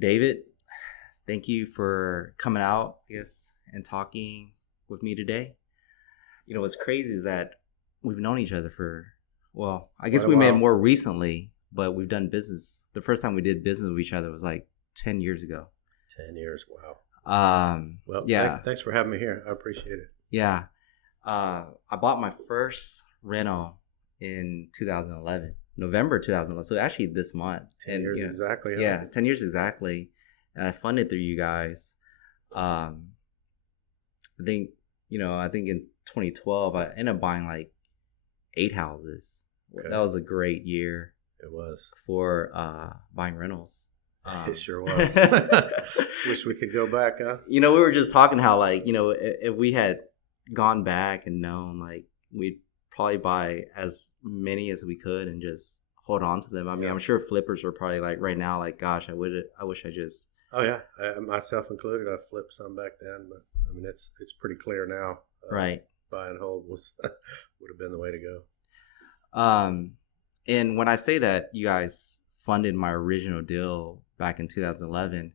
David, thank you for coming out, I guess, and talking with me today. What's crazy is that we've known each other for, well, I guess Quite a we met while. more recently, but we've done business. The first time we did business with each other was like 10 years ago. 10 years, wow. Well, Yeah, thanks for having me here. I appreciate it. yeah. I bought my first rental in 2011, November 2011. So actually this month. 10 years exactly. Huh? Yeah, 10 years exactly. And I funded through you guys. I think in 2012, I ended up buying like 8 houses. Okay. That was a great year It was. for buying rentals. It sure was. Wish we could go back, huh? We were just talking how, like, if we had gone back and known, like, we'd probably buy as many as we could and just hold on to them. I mean, Yeah. I'm sure flippers are probably like right now, like, gosh, I wish I just. Oh, yeah. Myself included, I flipped some back then, but I mean, it's pretty clear now. Right. Buy and hold would have been the way to go. And when I say that you guys funded my original deal back in 2011,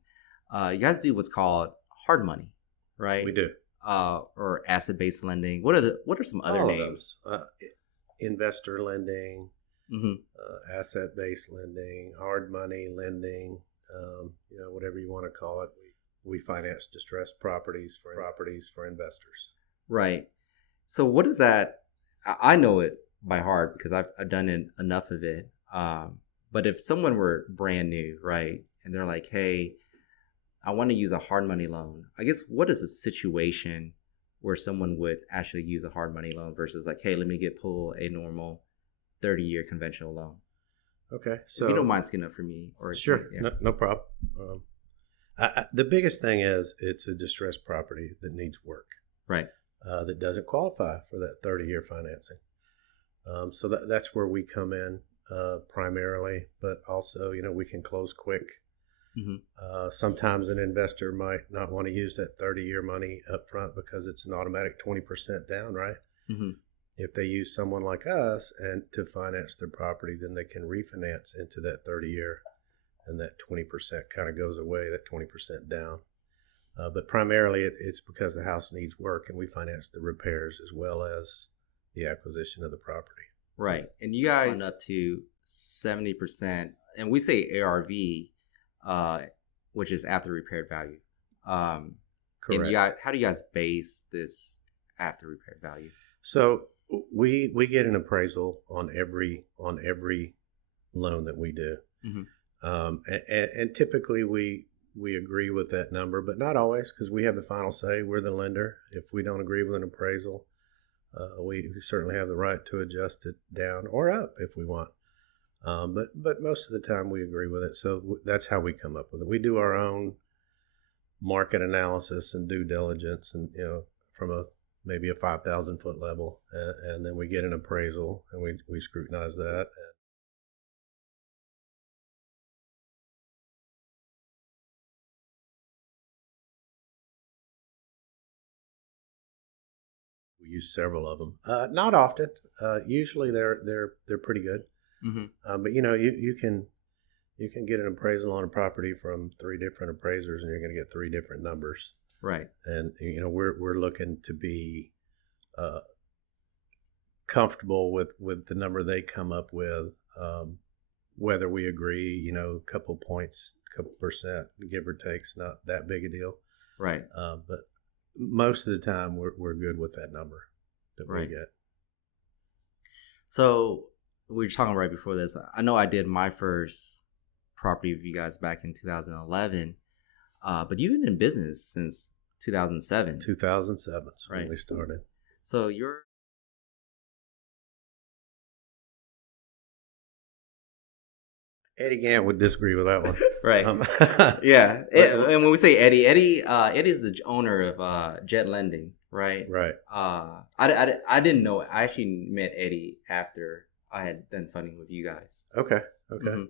you guys do what's called hard money, right? We do. Or asset-based lending. What are some other All names? of those. Investor lending, Mm-hmm. asset-based lending, hard money lending, whatever you want to call it. We finance distressed properties for investors. Right. So what is that? I know it by heart because I've done enough of it. But if someone were brand new, right, and they're like, hey, I want to use a hard money loan, I guess what is a situation where someone would actually use a hard money loan versus like, hey, let me pull a normal 30-year conventional loan? Okay. So if you don't mind sticking up for me. Sure. Yeah. No problem. The biggest thing is it's a distressed property that needs work. Right. That doesn't qualify for that 30-year financing. So that's where we come in primarily, but also, we can close quick. Mm-hmm. Sometimes an investor might not want to use that 30-year money up front because it's an automatic 20% down, right? Mm-hmm. If they use someone like us and to finance their property, then they can refinance into that 30-year, and that 20% kind of goes away, that 20% down. But primarily it's because the house needs work, and we finance the repairs as well as the acquisition of the property. Right. And you guys fund up to 70%, and we say ARV, which is after repaired value. Correct. And how do you guys base this after repaired value? So we get an appraisal on every loan that we do. Mm-hmm. And typically we agree with that number, but not always, because we have the final say. We're the lender. If we don't agree with an appraisal, we certainly have the right to adjust it down or up if we want. But most of the time we agree with it. So that's how we come up with it. We do our own market analysis and due diligence, and from maybe a 5,000 foot level, and then we get an appraisal and we scrutinize that. We use several of them. Not often. Usually they're pretty good. Mm-hmm. But you can get an appraisal on a property from 3 different appraisers, and you're going to get 3 different numbers. Right. And we're looking to be comfortable with the number they come up with, whether we agree, a couple points, a couple percent, give or take, it's not that big a deal. Right. But most of the time we're good with that number that we get. So we were talking right before this. I know I did my first property with you guys back in 2011, but you've been in business since 2007. 2007 is Right. when we started. So you're Eddie Gant would disagree with that one. right. Yeah. And when we say Eddie's the owner of Jet Lending, right? Right. I didn't know it. I actually met Eddie after I had done funding with you guys. Okay. Mm-hmm.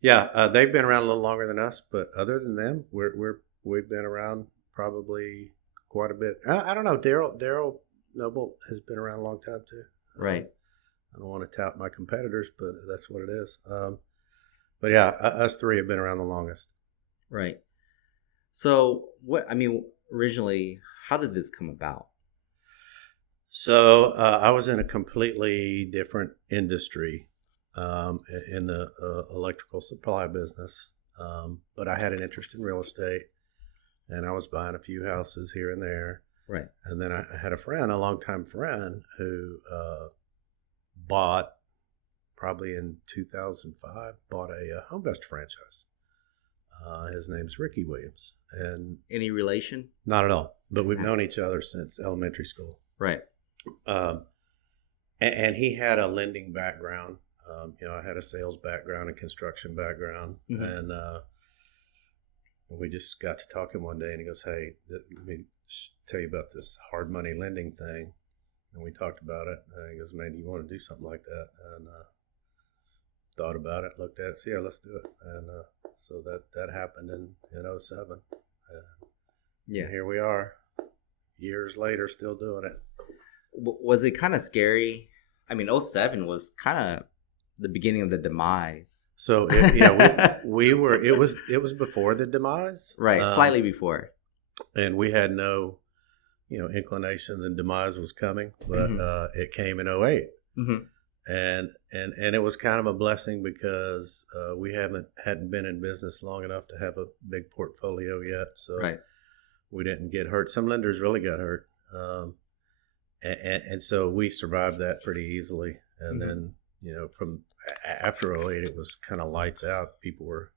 Yeah, they've been around a little longer than us, but other than them, we've been around probably quite a bit. I don't know. Daryl Noble has been around a long time too. Right. I don't want to tout my competitors, but that's what it is. But yeah, us 3 have been around the longest. Right. So originally, how did this come about? So I was in a completely different industry, in the electrical supply business, but I had an interest in real estate, and I was buying a few houses here and there. Right. And then I had a longtime friend, who bought, probably in 2005, bought a HomeVest franchise. His name's Ricky Williams, and Any relation? not at all, but we've Okay. known each other since elementary school. Right. Um, and he had a lending background. I had a sales background and construction background, Mhm. and we just got to talking one day, and he goes, "Hey, let me tell you about this hard money lending thing." And we talked about it, and he goes, "Man, do you want to do something like that?" And thought about it, looked at it, said, "Yeah, let's do it." And so that happened in '07. Yeah. And here we are, years later, still doing it. Was it kind of scary? I mean, '07 was kind of the beginning of the demise. So we were. It was before the demise, Right. Slightly before. and we had no, inclination the demise was coming, but it came in '08, Mm-hmm. and it was kind of a blessing because we hadn't been in business long enough to have a big portfolio yet, so Right. we didn't get hurt. Some lenders really got hurt, and so we survived that pretty easily. And then from after '08, it was kind of lights out. People were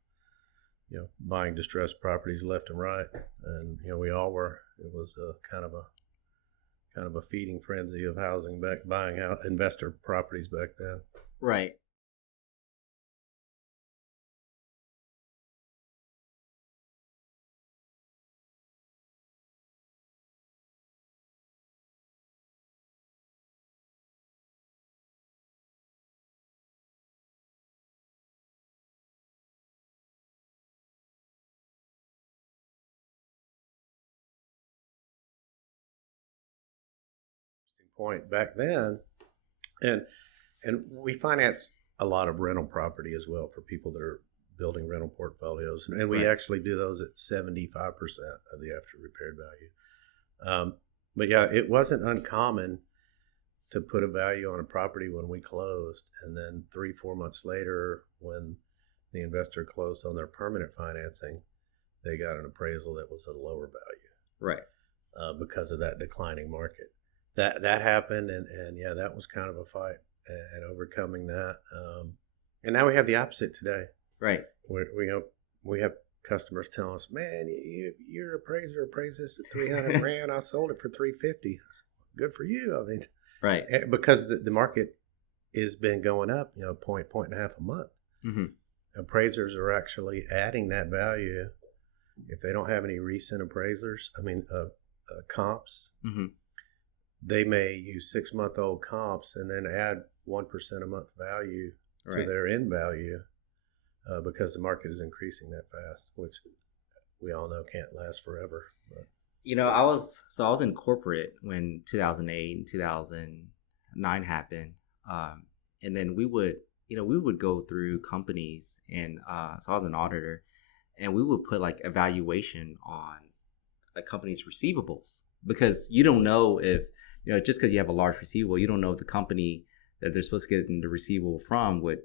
buying distressed properties left and right, and we all were. It was kind of a feeding frenzy of buying out investor properties back then. Right. Point back then, and we financed a lot of rental property as well for people that are building rental portfolios, and we Right. actually do those at 75% of the after repaired value. But yeah, it wasn't uncommon to put a value on a property when we closed, and then 3-4 months later, when the investor closed on their permanent financing, they got an appraisal that was a lower value, Right. because of that declining market. That happened, and yeah, that was kind of a fight and overcoming that. And now we have the opposite today. Right. We have customers telling us, "Man, your appraiser appraised this at 300 grand. I sold it for 350. Good for you." I mean, Right. because the market has been going up, point and a half a month. Mm-hmm. Appraisers are actually adding that value if they don't have any recent appraisers. Comps. Mm-hmm. They may use 6-month-old comps and then add 1% a month value to Right. their end value, because the market is increasing that fast, which we all know can't last forever. But I was in corporate when 2008 and 2009 happened, and then we would go through companies, and so I was an auditor, and we would put like a valuation on a company's receivables, because you don't know if just because you have a large receivable, you don't know if the company that they're supposed to get the receivable from would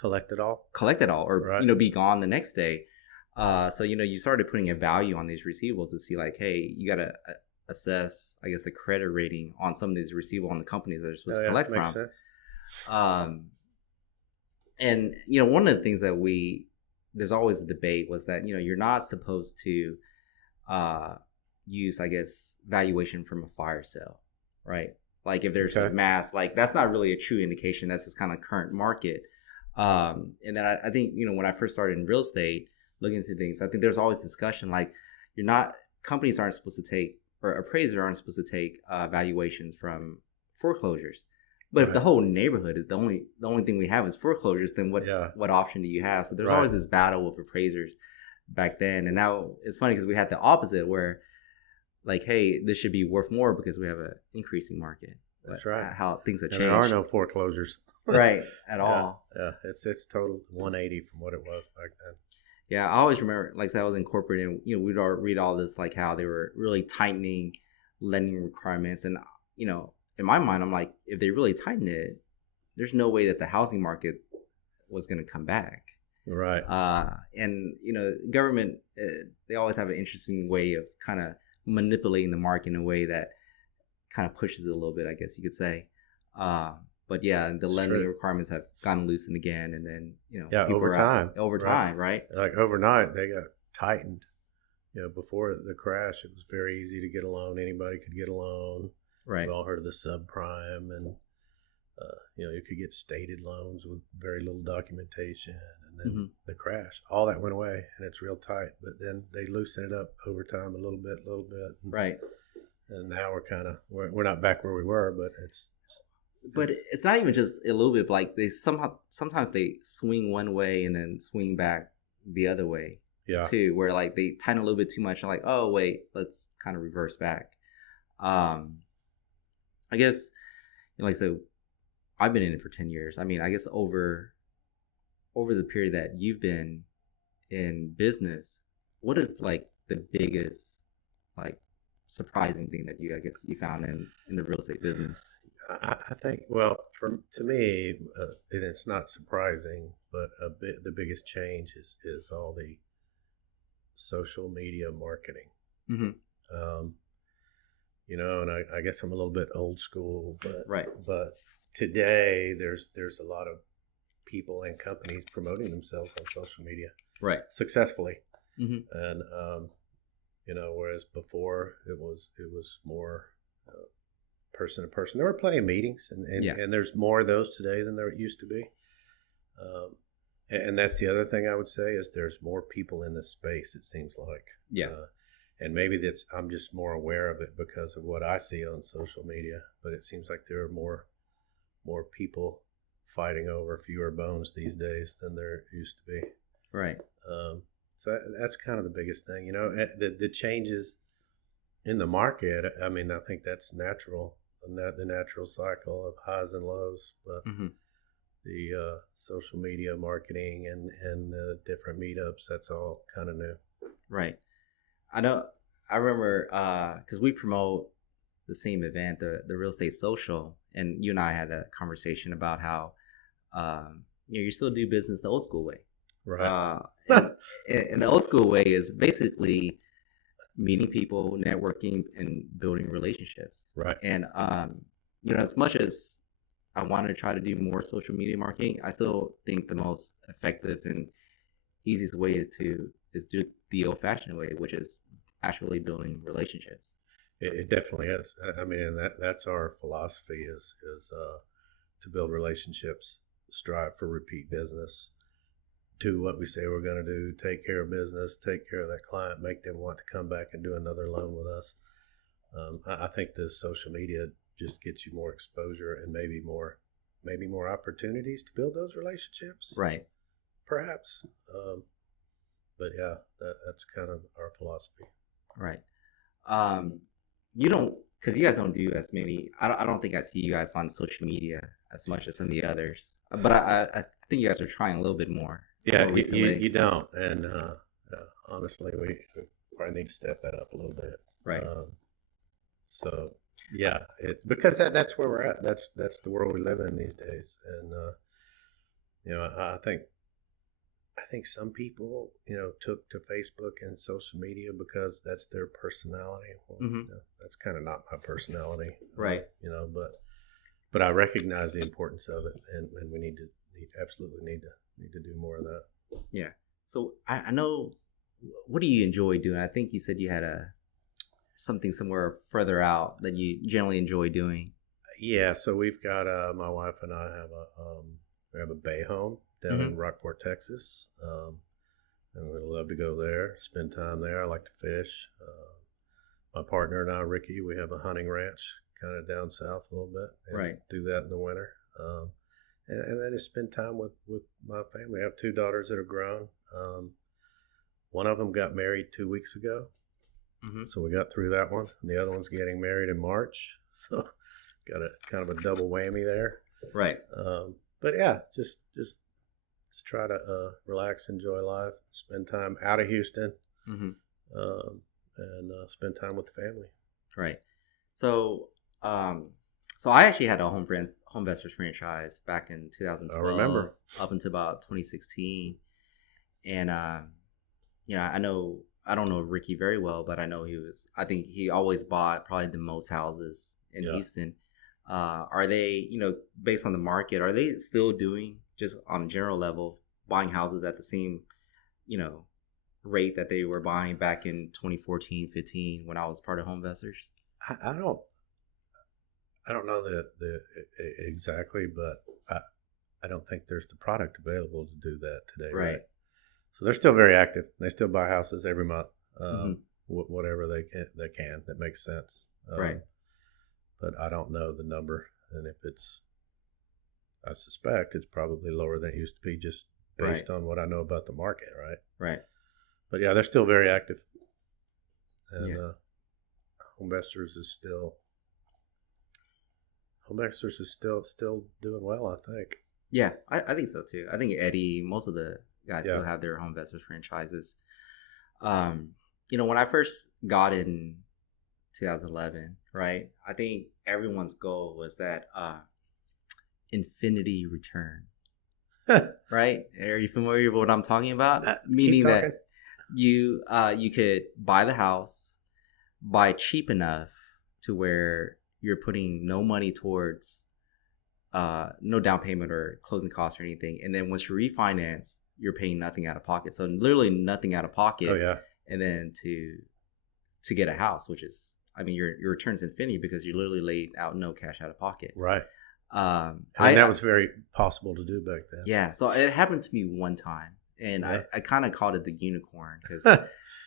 collect it all. or Right. be gone the next day. So you started putting a value on these receivables to see like, hey, you got to assess, I guess, the credit rating on some of these receivables on the companies that are supposed to collect makes from. sense. And one of the things that there's always a debate was that you're not supposed to use, I guess, valuation from a fire sale, right? Like if there's a mass, like that's not really a true indication. That's just kind of current market. And then I think when I first started in real estate, looking into things, I think there's always discussion like companies aren't supposed to take, or appraisers aren't supposed to take valuations from foreclosures. But if the whole neighborhood is the only thing we have is foreclosures, then what option do you have? So there's always this battle with appraisers back then, and now it's funny because we had the opposite where, like, hey, this should be worth more because we have an increasing market. That's right. How things have changed. And there are no foreclosures. Right, at all. Yeah, it's total 180 from what it was back then. Yeah, I always remember, like I said, I was in corporate, and we'd all read all this, like how they were really tightening lending requirements, and in my mind, I'm like, if they really tighten it, there's no way that the housing market was going to come back. Right. And government, they always have an interesting way of kind of manipulating the market in a way that kind of pushes it a little bit, I guess you could say. But yeah, the It's lending true. requirements have gotten loosened again, and then Yeah, people over are out time. over Right. time, right? Like overnight, they got tightened. Before the crash, it was very easy to get a loan. Anybody could get a loan. Right. We all heard of the subprime, and you could get stated loans with very little documentation. And then the crash, all that went away, and it's real tight. But then they loosen it up over time, a little bit. And, Right. And now we're not back where we were, but But it's not even just a little bit. Like sometimes they swing one way and then swing back the other way. Yeah. Too, where like they tighten a little bit too much. And like, oh wait, let's kind of reverse back. I guess, like so, I've been in it for 10 years. I mean, I guess over the period that you've been in business, what is like the biggest like surprising thing that I guess you found in the real estate business? I think, well, to me, and it's not surprising, but the biggest change is all the social media marketing. And I guess I'm a little bit old school, but Right. But today there's a lot of people and companies promoting themselves on social media, Right. successfully. And whereas before it was more person to person. There were plenty of meetings, and there's more of those today than there used to be. And that's the other thing I would say is there's more people in this space, it seems like. Yeah. And maybe I'm just more aware of it because of what I see on social media. But it seems like there are more people fighting over fewer bones these days than there used to be. Right. So that's kind of the biggest thing. The changes in the market. I mean, I think that's natural, the natural cycle of highs and lows. But the social media marketing and the different meetups, that's all kind of new. Right. I remember because we promote the same event, the Real Estate Social, and you and I had a conversation about how you still do business the old school way. Right. And the old school way is basically meeting people, networking, and building relationships. Right. And as much as I want to try to do more social media marketing, I still think the most effective and easiest way is do it the old-fashioned way, which is actually building relationships. It definitely is. I mean, and that's our philosophy is to build relationships, strive for repeat business, do what we say we're going to do, take care of business, take care of that client, make them want to come back and do another loan with us. I think the social media just gets you more exposure and maybe more opportunities to build those relationships. Right. Perhaps. But yeah, that's kind of our philosophy. Right. You don't, because you guys don't do as many. I don't think I see you guys on social media as much as some of the others. But I think you guys are trying a little bit more. Yeah, you don't, and honestly, we probably need to step that up a little bit. Right. So yeah, because that's where we're at. That's the world we live in these days, and I think some people took to Facebook and social media because that's their personality. Well, that's kind of not my personality, right? But I recognize the importance of it, and we absolutely need to do more of that. Yeah. So I know. What do you enjoy doing? I think you said you had something somewhere further out that you generally enjoy doing. Yeah. So we've got my wife and I have a bay home down in Rockport, Texas, and we'd love to go there, spend time there. I like to fish. My partner and I, Ricky, we have a hunting ranch kind of down south a little bit. And right. Do that in the winter. And then just spend time with my family. I have two daughters that are grown. One of them got married 2 weeks ago. So we got through that one. And the other one's getting married in March. So got a kind of a double whammy there. Right. But yeah, just just try to relax, enjoy life, spend time out of Houston, Mm-hmm. and spend time with the family. Right. So, so I actually had a home investors franchise back in 2012, I remember. up until about 2016, and I don't know Ricky very well, but I think he always bought probably the most houses in Houston. Are they, based on the market, are they still doing, just on a general level, buying houses at the same, rate that they were buying back in 2014, 15 when I was part of Home Investors? I don't know the exactly, but I don't think there's the product available to do that today. Right. So they're still very active. They still buy houses every month, whatever they can. That makes sense. Right. But I don't know the number, and if I suspect it's probably lower than it used to be, just based on what I know about the market. Right. Right. But yeah, they're still very active, and Home Investors is still doing well, I think. Yeah, I think so too. I think Eddie, most of the guys still have their Home Investors franchises. When I first got in 2011, right, I think everyone's goal was that infinity return. Right? Are you familiar with what I'm talking about? Meaning that you could buy the house, buy cheap enough to where you're putting no money towards no down payment or closing costs or anything, and then once you refinance, you're paying nothing out of pocket. So literally nothing out of pocket. Oh yeah. And then to get a house, which is, your return's infinity because you literally laid out no cash out of pocket. Right. And that was very possible to do back then. Yeah. So it happened to me one time, and I kind of called it the unicorn because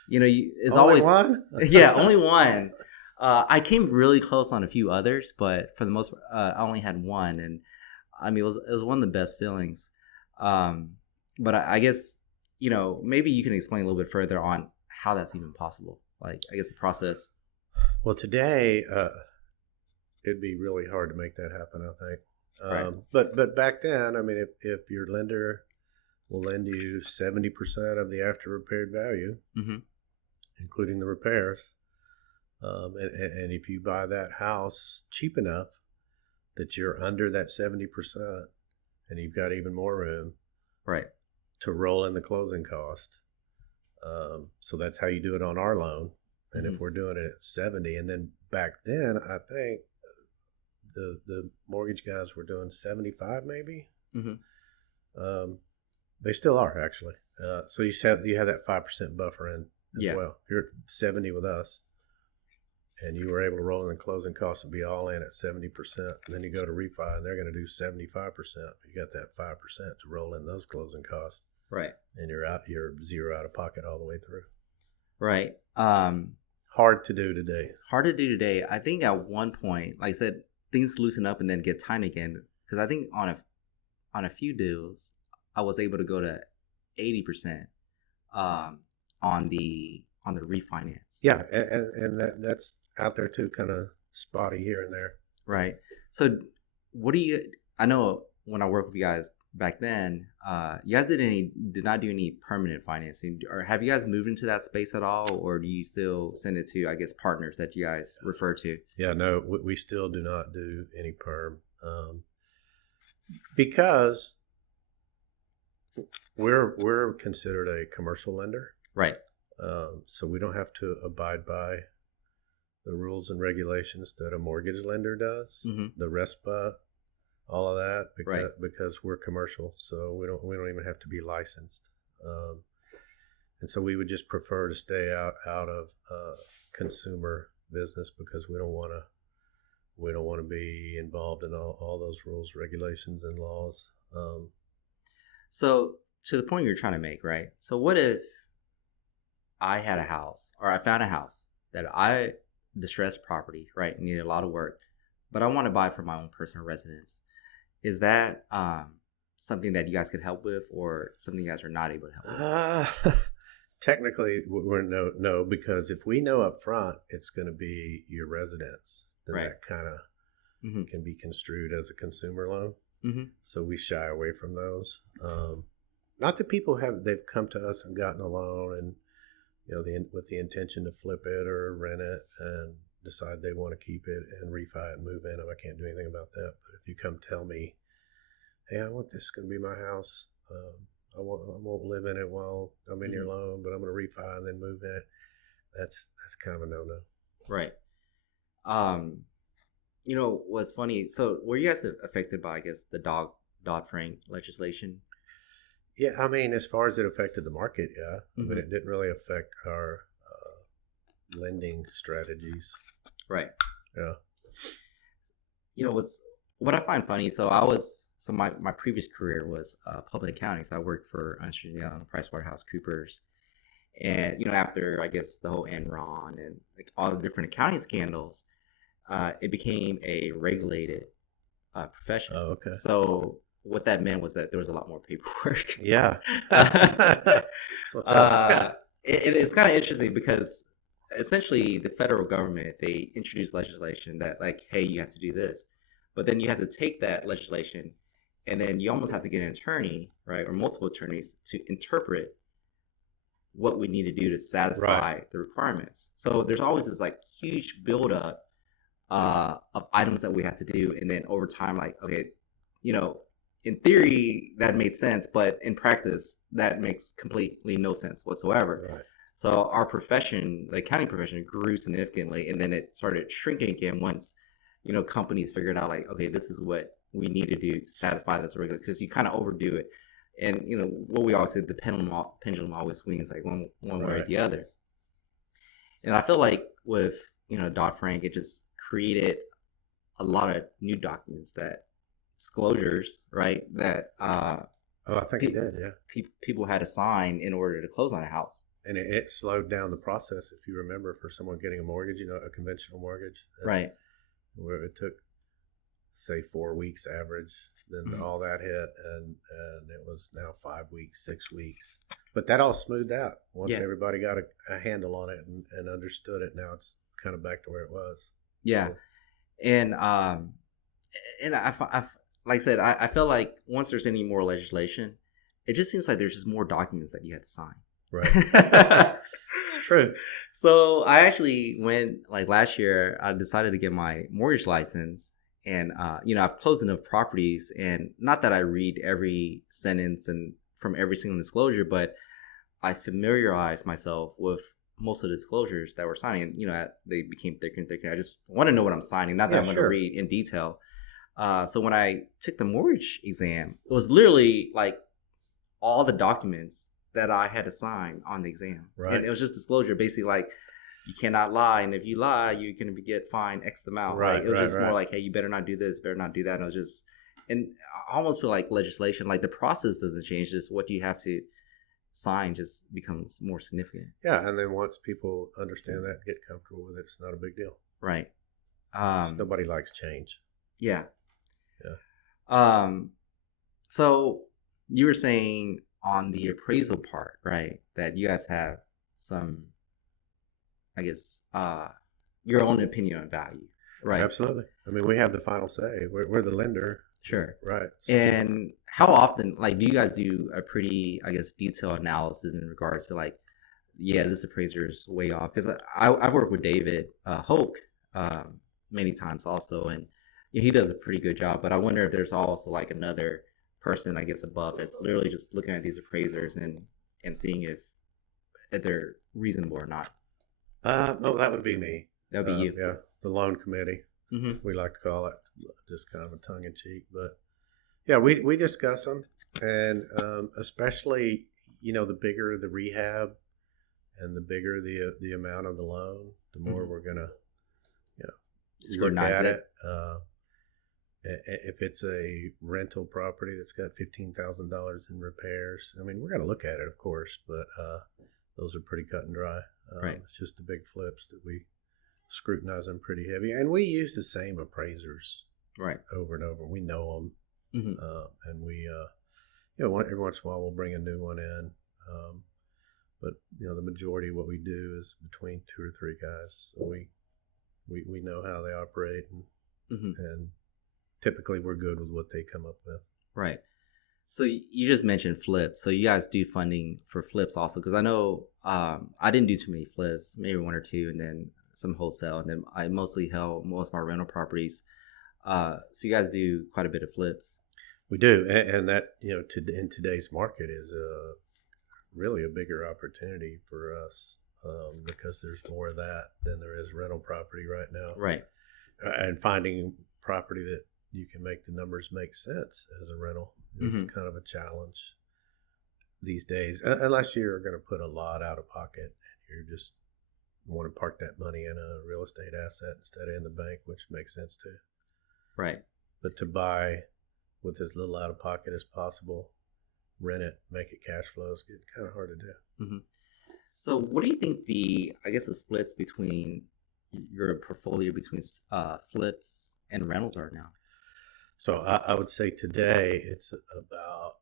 it's only always one. Yeah, only one. I came really close on a few others, but for the most part, I only had one, and it was one of the best feelings. But I guess maybe you can explain a little bit further on how that's even possible. Like, I guess the process. Well, today it'd be really hard to make that happen, I think. Right. But back then, if your lender will lend you 70% of the after repaired value, including the repairs. And if you buy that house cheap enough that you're under that 70% and you've got even more room to roll in the closing cost. So that's how you do it on our loan. And if we're doing it at 70, and then back then, I think the mortgage guys were doing 75 maybe. They still are, actually. So you have that 5% buffer in as well. If you're at 70 with us, and you were able to roll in the closing costs and be all in at 70%, and then you go to refi, and they're going to do 75%. You got that 5% to roll in those closing costs, right? And you're zero out of pocket all the way through, right? Hard to do today. I think at one point, like I said, things loosen up and then get tight again. Because I think on a few deals, I was able to go to 80% on the refinance. Yeah, and that's out there too, kind of spotty here and there. Right. So I know when I worked with you guys back then, you guys did not do any permanent financing, or have you guys moved into that space at all, or do you still send it to, I guess, partners that you guys refer to? Yeah, no, we still do not do any perm, because we're considered a commercial lender. Right. So we don't have to abide by the rules and regulations that a mortgage lender does, the RESPA, all of that, because we're commercial. So we don't even have to be licensed. And so we would just prefer to stay out of consumer business because we don't want to be involved in all those rules, regulations, and laws. So to the point you're trying to make, right? So what if I had a house, or I found a house that distressed property, right, needed a lot of work, but I want to buy for my own personal residence? Is that something that you guys could help with, or something you guys are not able to help with? Technically, we're no, because if we know up front it's going to be your residence, then that kind of can be construed as a consumer loan. So we shy away from those. Not that people they've come to us and gotten a loan and with the intention to flip it or rent it and decide they want to keep it and refi it and move in. I can't do anything about that. But if you come tell me, hey, I want this going to be my house. I won't live in it while I'm in your loan, but I'm going to refi and then move in it. That's kind of a no-no. Right. What's funny? So were you guys affected by, I guess, the DoddFrank legislation? Yeah, I mean, as far as it affected the market, yeah. But it didn't really affect our lending strategies. Right. Yeah. What I find funny. So my previous career was public accounting. So I worked for Ernst & Young, PricewaterhouseCoopers, and after I guess the whole Enron and like all the different accounting scandals, it became a regulated profession. Oh, okay. So what that meant was that there was a lot more paperwork. Yeah. It's kind of interesting because essentially the federal government, they introduced legislation that like, hey, you have to do this, but then you have to take that legislation and then you almost have to get an attorney, right, or multiple attorneys to interpret what we need to do to satisfy the requirements. So there's always this like huge buildup of items that we have to do, and then over time, like, okay, in theory that made sense, but in practice that makes completely no sense whatsoever. Right. So our profession, the accounting profession, grew significantly, and then it started shrinking again once companies figured out like, okay, this is what we need to do to satisfy this regular, because you kind of overdo it, and what we always say, the pendulum always swings like one way or the other. And I feel like with Dodd-Frank, it just created a lot of new documents, that disclosures, right, that I think it did, yeah. People had to sign in order to close on a house. And it slowed down the process, if you remember, for someone getting a mortgage, a conventional mortgage. Right. Where it took, say, 4 weeks average, then all that hit, and it was now 5 weeks, 6 weeks. But that all smoothed out once everybody got a handle on it and understood it. Now it's kind of back to where it was. Yeah. So, and I like I said, I feel like once there's any more legislation, it just seems like there's just more documents that you have to sign. Right. It's true. So I actually went, like last year, I decided to get my mortgage license, and I've closed enough properties, and not that I read every sentence and from every single disclosure, but I familiarized myself with most of the disclosures that we're signing. They became thicker and thicker. I just want to know what I'm signing, not that I'm going to read in detail. So when I took the mortgage exam, it was literally like all the documents that I had to sign on the exam. Right. And it was just disclosure, basically like, you cannot lie, and if you lie, you're going to get fined X amount. Right. Like, it was just more like, hey, you better not do this, better not do that. And it was just, and I almost feel like legislation, like the process doesn't change, just what you have to sign just becomes more significant. Yeah, and then once people understand that and get comfortable with it, it's not a big deal. Right. Nobody likes change. Yeah. Yeah. So you were saying on the appraisal part, right, that you guys have some, I guess, your own opinion on value, right? Absolutely. I mean, we have the final say. We're the lender. Sure. Right. So, and how often, like, do you guys do a pretty, I guess, detailed analysis in regards to like, yeah, this appraiser is way off? Because I've worked with David Hoke many times also, and he does a pretty good job. But I wonder if there's also like another person, I guess, above that's literally just looking at these appraisers and seeing if they're reasonable or not. Oh, that would be me. That would be you. Yeah, the loan committee. Mm-hmm. We like to call it, just kind of a tongue in cheek, but yeah, we discuss them, and especially the bigger the rehab, and the bigger the amount of the loan, the more we're gonna scrutinize it. If it's a rental property that's got $15,000 in repairs, I mean, we're gonna look at it, of course, but those are pretty cut and dry. Right. It's just the big flips that we scrutinize them pretty heavy, and we use the same appraisers right over and over. We know them, and we every once in a while we'll bring a new one in, but the majority of what we do is between 2 or 3 guys, so we know how they operate, and typically we're good with what they come up with. Right. So you just mentioned flips. So you guys do funding for flips also, because I know I didn't do too many flips, maybe one or two, and then some wholesale, and then I mostly held most of my rental properties. So you guys do quite a bit of flips. We do, and that in today's market is really a bigger opportunity for us because there's more of that than there is rental property right now. Right. And finding property that you can make the numbers make sense as a rental is kind of a challenge these days, unless you're going to put a lot out of pocket and you just want to park that money in a real estate asset instead of in the bank, which makes sense too. Right. But to buy with as little out of pocket as possible, rent it, make it cash flow is kind of hard to do. Mm-hmm. So what do you think the splits between your portfolio between flips and rentals are now? So I would say today it's about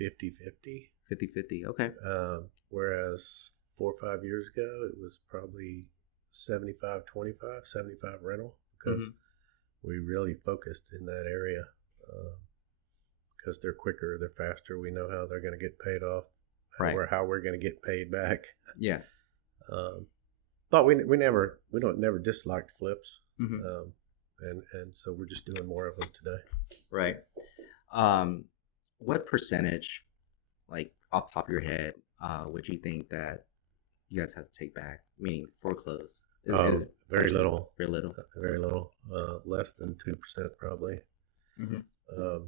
50-50. 50-50, okay. Whereas 4 or 5 years ago, it was probably 75-25, 75 rental, because we really focused in that area because they're quicker, they're faster. We know how they're going to get paid off, right? Or how we're going to get paid back. Yeah. But we never disliked flips, and so we're just doing more of them today. Right. What percentage, like off the top of your head, would you think that you guys have to take back, meaning foreclose? Very little. Very little. Very little. Less than 2% probably. Mm-hmm.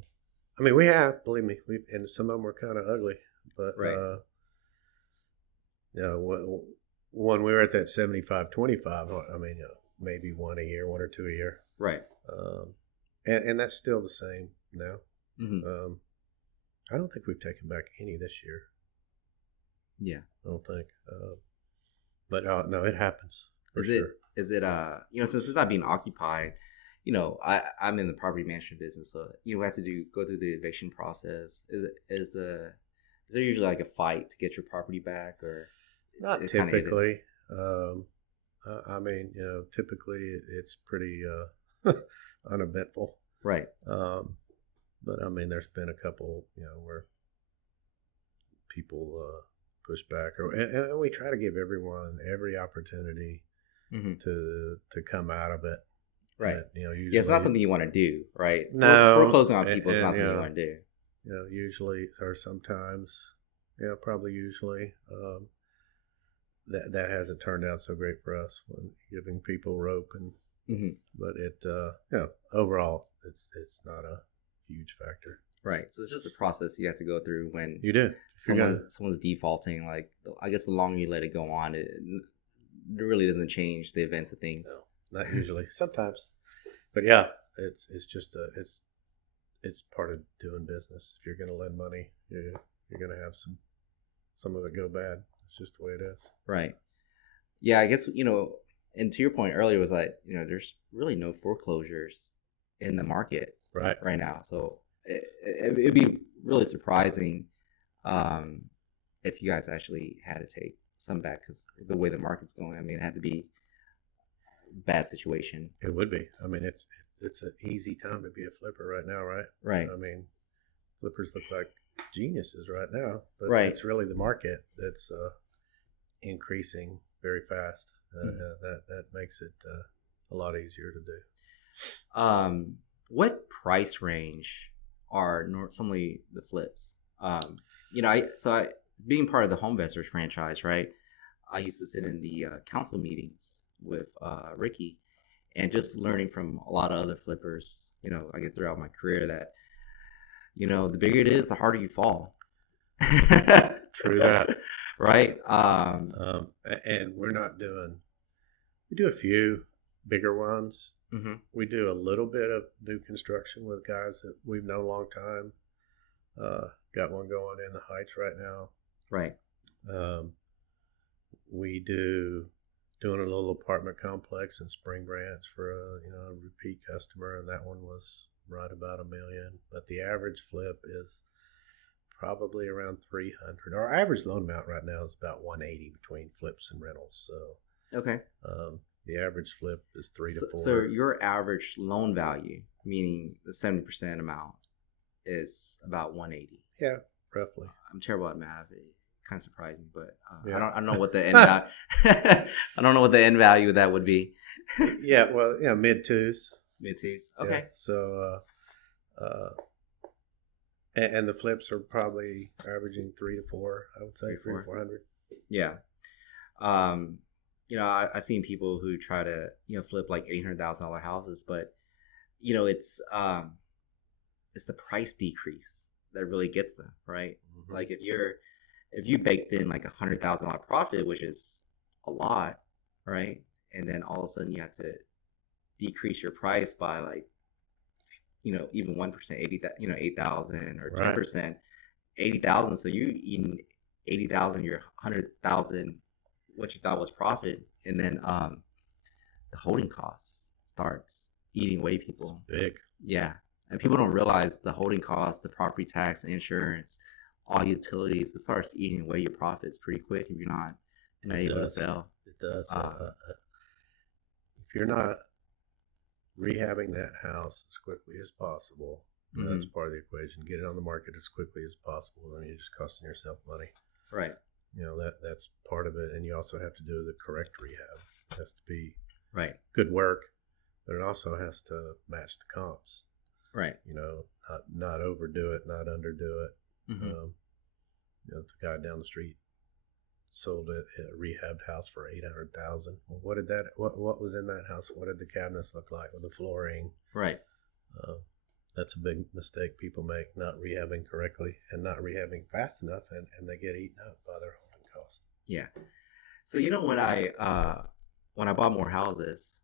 I mean, we have, believe me, and some of them were kind of ugly, but right. When we were at that 75-25, I mean, maybe one or two a year. Right. And that's still the same now. Mm-hmm. I don't think we've taken back any this year. Yeah. I don't think. But no, it happens. Is it since it's not being occupied, I'm in the property management business, so we have to go through the eviction process. Is there usually like a fight to get your property back, or not typically? I mean, typically it's pretty uneventful, right? But I mean, there's been a couple, where people push back, and we try to give everyone every opportunity to come out of it. Right. Usually, it's not something you want to do, right? No. Foreclosing on people is not something you want to do. Usually or sometimes, probably usually, that hasn't turned out so great for us when giving people rope but it, overall, it's not a huge factor. Right. So it's just a process you have to go through when you do. Someone's defaulting. Like, I guess the longer you let it go on, it really doesn't change the events of things. No, not usually. Sometimes, but yeah, it's just it's part of doing business. If you're going to lend money, you're going to have some of it go bad. It's just the way it is. Right. Yeah, I guess and to your point earlier was like there's really no foreclosures in the market right now. So it'd be really surprising if you guys actually had to take some back, because the way the market's going, I mean, it had to be a bad situation. It would be. I mean, it's an easy time to be a flipper right now, right? Right. I mean, flippers look like geniuses right now, but it's really the market that's increasing very fast. That makes it a lot easier to do. What price range are normally the flips? Being part of the Home Investors franchise, right? I used to sit in the council meetings with Ricky, and just learning from a lot of other flippers, I guess throughout my career, that the bigger it is, the harder you fall. True that. Right. And we do a few bigger ones. Mm-hmm. We do a little bit of new construction with guys that we've known a long time. Got one going in the Heights right now. Right. We doing a little apartment complex in Spring Branch for a repeat customer, and that one was right about $1 million. But the average flip is probably around 300. Our average loan amount right now is about 180 between flips and rentals. So okay. The average flip is 3 to 4. So your average loan value, meaning the 70% amount, is about 180. Yeah, roughly. I'm terrible at math. Kind of surprising, but Yeah. I don't know what the end value. I don't know what the end value of that would be. Yeah, well, yeah, mid twos. Mid twos. Yeah. Okay. So, and the flips are probably averaging 3 to 4. I would say 3 to 400. Yeah. I've seen people who try to flip like $800,000 houses, but it's the price decrease that really gets them, right? Mm-hmm. Like if you baked in like $100,000 profit, which is a lot, right? And then all of a sudden you have to decrease your price by like, even 1%, 8,000 or 10%, 80,000. So you eating 80,000, your 100,000, what you thought was profit, and then the holding costs starts eating away people. It's big. Yeah, and people don't realize the holding costs, the property tax, the insurance, all utilities. It starts eating away your profits pretty quick if you're not able to sell. It does. If you're not rehabbing that house as quickly as possible, mm-hmm. That's part of the equation. Get it on the market as quickly as possible, and you're just costing yourself money. Right. That's part of it, and you also have to do the correct rehab. It has to be right. Good work, but it also has to match the comps. Right. Not overdo it, not underdo it. Mm-hmm. The guy down the street sold a rehabbed house for $800,000. Well, what was in that house? What did the cabinets look like with the flooring? Right. That's a big mistake people make, not rehabbing correctly and not rehabbing fast enough, and they get eaten up by their holding costs. Yeah. So when I bought more houses,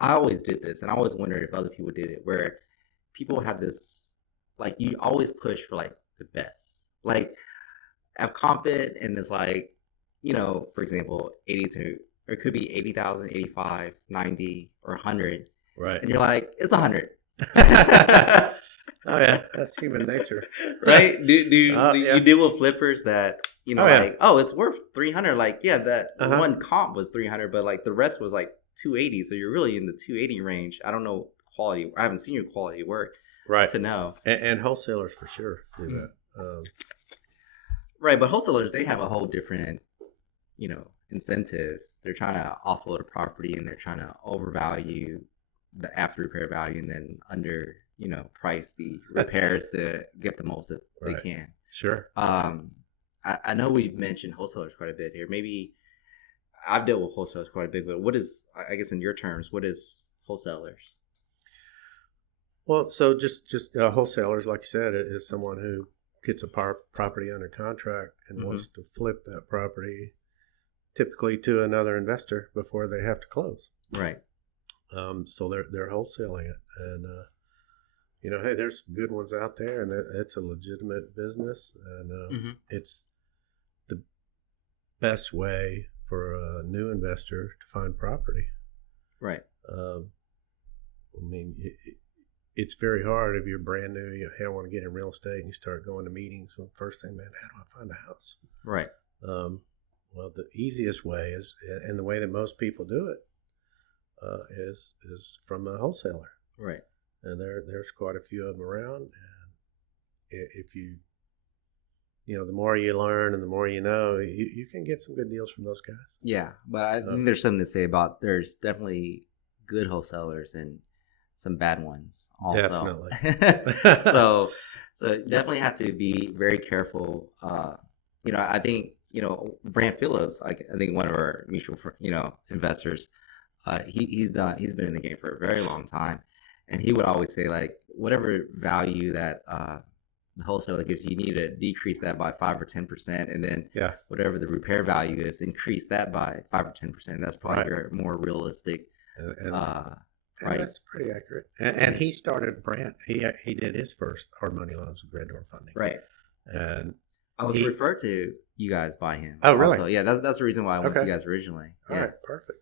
I always did this, and I always wondered if other people did it, where people have this, like, you always push for like the best. Like, I'm confident, and it's like, for example, 82, or it could be 80,000, 85, 90, or 100. Right. And you're like, it's 100. Oh yeah, that's human nature. Right? Do you deal with flippers that, it's worth 300? Like, yeah, that one comp was 300, but like the rest was like 280. So you're really in the 280 range. I don't know quality. I haven't seen your quality work. Right. To know. And wholesalers for sure do that. Right, but wholesalers, they have a whole different, incentive. They're trying to offload a property, and they're trying to overvalue the after repair value, and then price the repairs to get the most that they can. Sure. I know we've mentioned wholesalers quite a bit here. Maybe I've dealt with wholesalers quite a bit, but what is, I guess in your terms, what is wholesalers? Well, so just wholesalers, like you said, is someone who gets a property under contract and mm-hmm. wants to flip that property, typically to another investor before they have to close. Right. So they're wholesaling it, and hey, there's good ones out there, and it's a legitimate business, and mm-hmm. it's the best way for a new investor to find property. Right. It's very hard if you're brand new. Hey, I want to get in real estate, and you start going to meetings. Well, first thing, man, how do I find a house? Right. Well, the easiest way is, and the way that most people do it, is from a wholesaler. Right. And there's quite a few of them around. And if the more you learn and the more you know, you can get some good deals from those guys. Yeah, but I think there's something to say about there's definitely good wholesalers and some bad ones also. Definitely. so definitely have to be very careful. I think Brant Phillips, I think one of our mutual investors, he's been in the game for a very long time, and he would always say, like, whatever value that the wholesaler gives you, need to decrease that by 5 or 10%, and then whatever the repair value is, increase that by 5 or 10%. That's probably your more realistic price. That's pretty accurate. And he started Brant. He did his first hard money loans with Grand Door Funding. Right. And I was referred to you guys by him. Oh, really? Also. Yeah, that's the reason why I went to you guys originally. All right, perfect.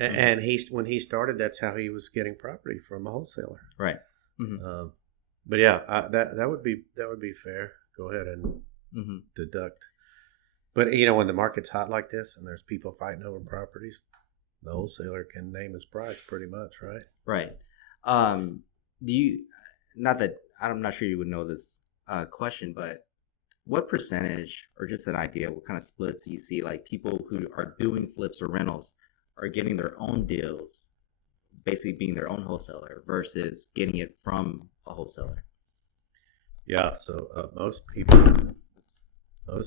And when he started, that's how he was getting property from a wholesaler. Right. Mm-hmm. But yeah, that would be fair. Go ahead and deduct. But when the market's hot like this and there's people fighting over properties, the wholesaler can name his price pretty much, right? Right. Do you? Not that I'm not sure you would know this question, but what percentage, or just an idea, what kind of splits do you see? Like people who are doing flips or rentals are getting their own deals, basically being their own wholesaler versus getting it from a wholesaler. Yeah, so most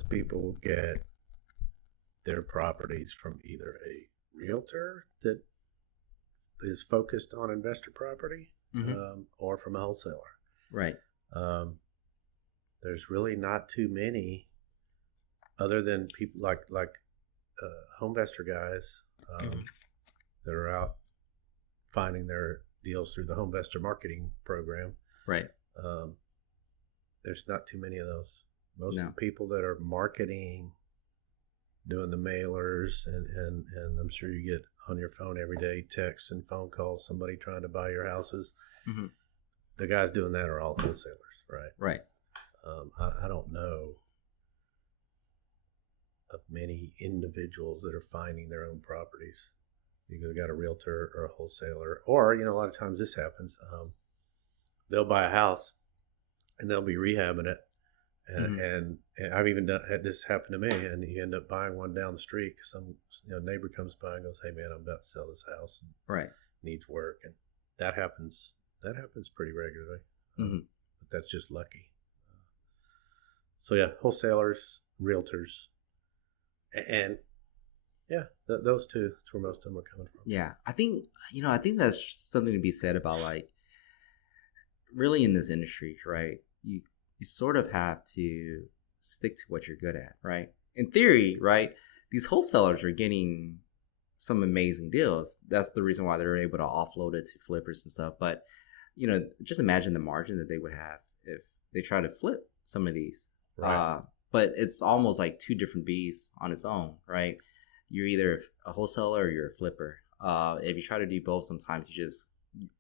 people get their properties from either a realtor that is focused on investor property, or from a wholesaler. Right. There's really not too many, other than people like homevestor guys that are out finding their deals through the homevestor marketing program. Right. There's not too many of those. Most No. of the people that are marketing, doing the mailers, and I'm sure you get on your phone every day texts and phone calls, somebody trying to buy your houses. Mm-hmm. The guys doing that are all wholesalers, right? Right. I don't know of many individuals that are finding their own properties. You either got a realtor or a wholesaler, or a lot of times this happens. They'll buy a house and they'll be rehabbing it, and I've even had this happen to me. And you end up buying one down the street because some neighbor comes by and goes, "Hey man, I'm about to sell this house. And right. needs work," and that happens. That happens pretty regularly. But that's just lucky. So yeah, wholesalers, realtors, and yeah, those two. That's where most of them are coming from. Yeah, I think that's something to be said about, like, really in this industry, right? You sort of have to stick to what you're good at, right? In theory, right? These wholesalers are getting some amazing deals. That's the reason why they're able to offload it to flippers and stuff. But just imagine the margin that they would have if they try to flip some of these. Right. But it's almost like two different beasts on its own, right? You're either a wholesaler or you're a flipper. If you try to do both, sometimes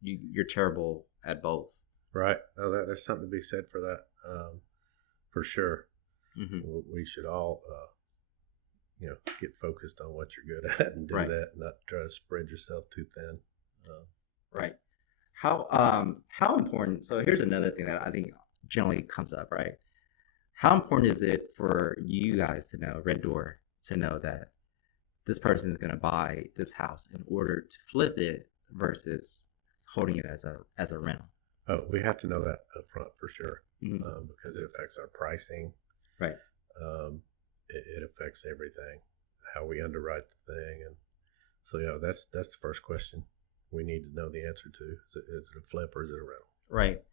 you're terrible at both. Right. No, there's something to be said for that, for sure. Mm-hmm. We should all, get focused on what you're good at and do Right. that, and not try to spread yourself too thin. Right. How important? So here's another thing that I think generally comes up, right? How important is it for you guys to know, Red Door, to know that this person is going to buy this house in order to flip it versus holding it as a rental? Oh, we have to know that up front for sure, Mm-hmm. because it affects our pricing. Right. It affects everything, how we underwrite the thing, and so yeah, that's the first question we need to know the answer to. Is it a flip or is it a rental? Right.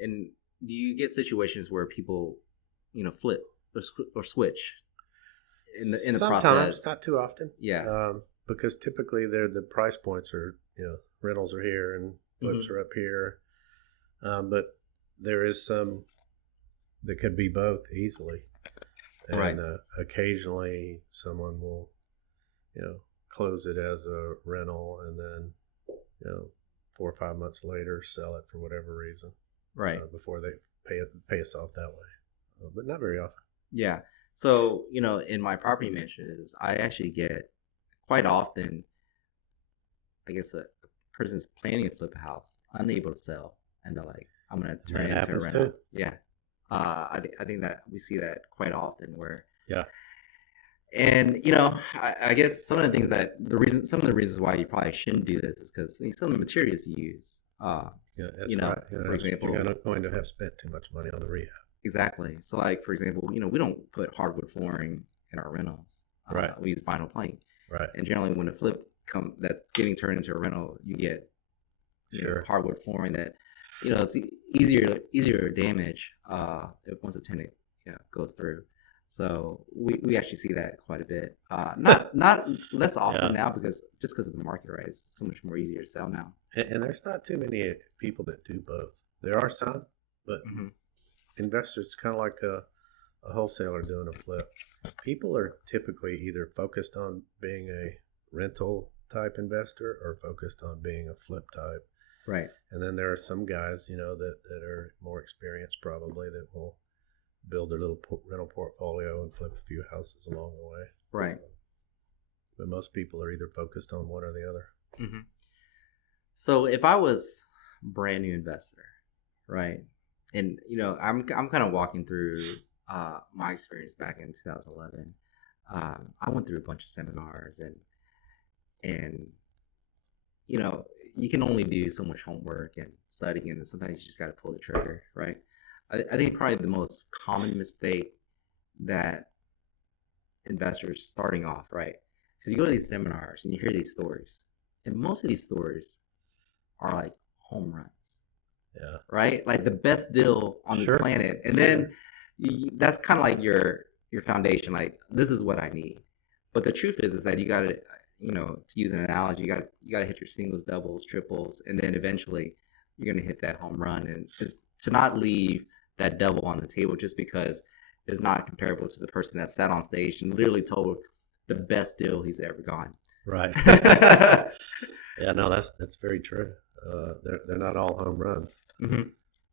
And do you get situations where people, flip or switch in the Sometimes, process? not too often. Yeah. Because typically the price points are, rentals are here and flips are up here. But there is some that could be both easily. And Right. Occasionally someone will, close it as a rental and then, 4 or 5 months later sell it for whatever reason. Right. Before they pay us off that way. But not very often. Yeah. So, in my property managements, I actually get quite often, I guess, a person's planning to flip a house, unable to sell, and they're like, I'm going to turn it into a rental. Too. Yeah. I think that we see that quite often where. Yeah. And, I guess some of the reasons why you probably shouldn't do this is because some of the materials you use, Yeah, that's right. for example, you're not going to have spent too much money on the rehab. exactly. So, like, for example, we don't put hardwood flooring in our rentals. Right. We use vinyl plank. Right. And generally, when a flip that's getting turned into a rental, you get hardwood flooring that it's easier to damage if once a tenant goes through. So we actually see that quite a bit. Not less often now because of the market, right? It's so much more easier to sell now. And there's not too many people that do both. There are some, but investors, kind of like a wholesaler doing a flip. People are typically either focused on being a rental type investor or focused on being a flip type. Right. And then there are some guys, that are more experienced probably that will build their little rental portfolio and flip a few houses along the way. Right. But most people are either focused on one or the other. Mm-hmm. So if I was a brand new investor, right, and I'm kind of walking through my experience back in 2011. I went through a bunch of seminars, and you can only do so much homework and studying, and sometimes you just got to pull the trigger, right? I think probably the most common mistake that investors starting off, right? Because you go to these seminars and you hear these stories, and most of these stories are like home runs. Yeah. Right? Like the best deal on this planet. And then that's kind of like your foundation. Like, this is what I need. But the truth is that you got to, to use an analogy, you got to hit your singles, doubles, triples, and then eventually you're going to hit that home run. And it's to not leave that double on the table just because it's not comparable to the person that sat on stage and literally told the best deal he's ever gone. Right. Yeah, no, that's very true. They're not all home runs. Mm-hmm.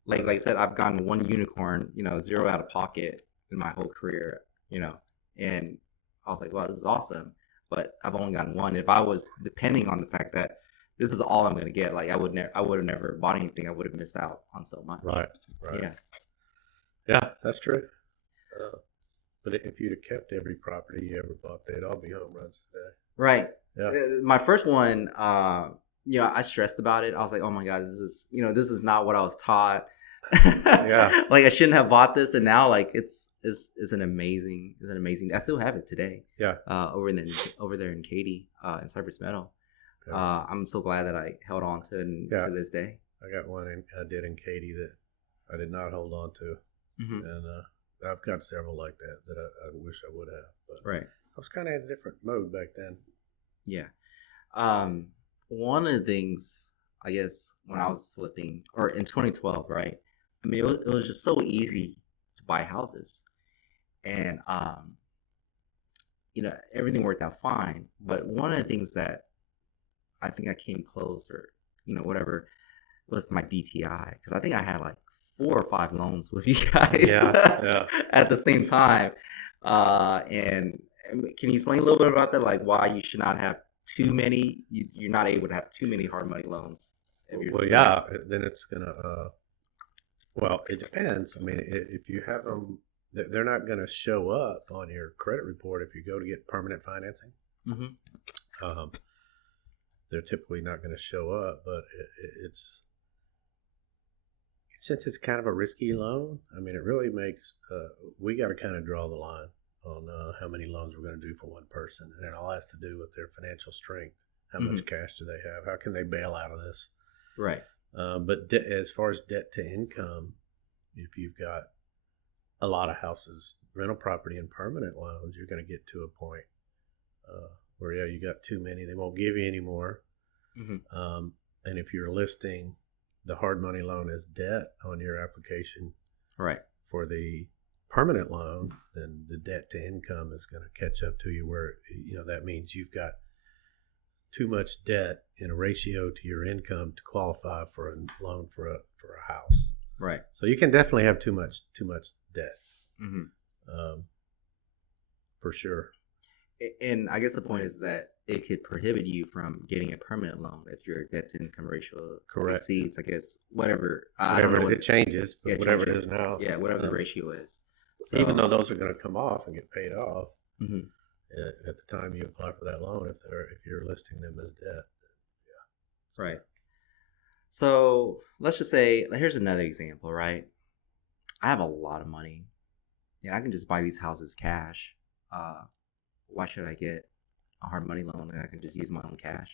Like I said, I've gotten one unicorn, zero out of pocket in my whole career, and I was like, wow, this is awesome. But I've only gotten one. If I was depending on the fact that this is all I'm going to get, like I would have never bought anything. I would have missed out on so much. Right. Yeah, that's true. But if you'd have kept every property you ever bought, they'd all be home runs today. Right. Yeah. My first one, I stressed about it. I was like, oh my God, this is not what I was taught. Yeah. Like I shouldn't have bought this. And now like it's an amazing, I still have it today. Yeah. Over there in Katy, in Cypress Meadow. Yeah. I'm so glad that I held on to it to this day. I got one I did in Katy that I did not hold on to. Mm-hmm. And I've got several like that I wish I would have. But right. I was kind of in a different mode back then. Yeah. One of the things, I guess, when I was flipping, or in 2012, right? I mean, it was just so easy to buy houses. And, everything worked out fine. But one of the things that I think I came close or, whatever, was my DTI. Because I think I had like 4 or 5 loans with you guys at the same time. And can you explain a little bit about that? Like why you should not have too many, you're not able to have too many hard money loans. Well, yeah, then it's going to, it depends. I mean, if you have them, they're not going to show up on your credit report if you go to get permanent financing. Mm-hmm. They're typically not going to show up, but it's since it's kind of a risky loan, I mean, it really makes, we got to kind of draw the line on how many loans we're going to do for one person. And it all has to do with their financial strength. How much cash do they have? How can they bail out of this? Right. But as far as debt to income, if you've got a lot of houses, rental property and permanent loans, you're going to get to a point where, you got too many. They won't give you any more. Mm-hmm. And if you're listing the hard money loan as debt on your application right, for the permanent loan, then the debt to income is going to catch up to you where, that means you've got too much debt in a ratio to your income to qualify for a loan for a house. Right. So you can definitely have too much debt. Mm-hmm. For sure. And I guess the point is that it could prohibit you from getting a permanent loan if your debt to income ratio exceeds, I guess, whatever. It changes, but whatever it is now. Yeah, whatever the ratio is. So, even though those are going to come off and get paid off at the time you apply for that loan, if you're listing them as debt. Yeah. Right. So let's just say, here's another example, right? I have a lot of money. I can just buy these houses cash. Why should I get a hard money loan and I can just use my own cash?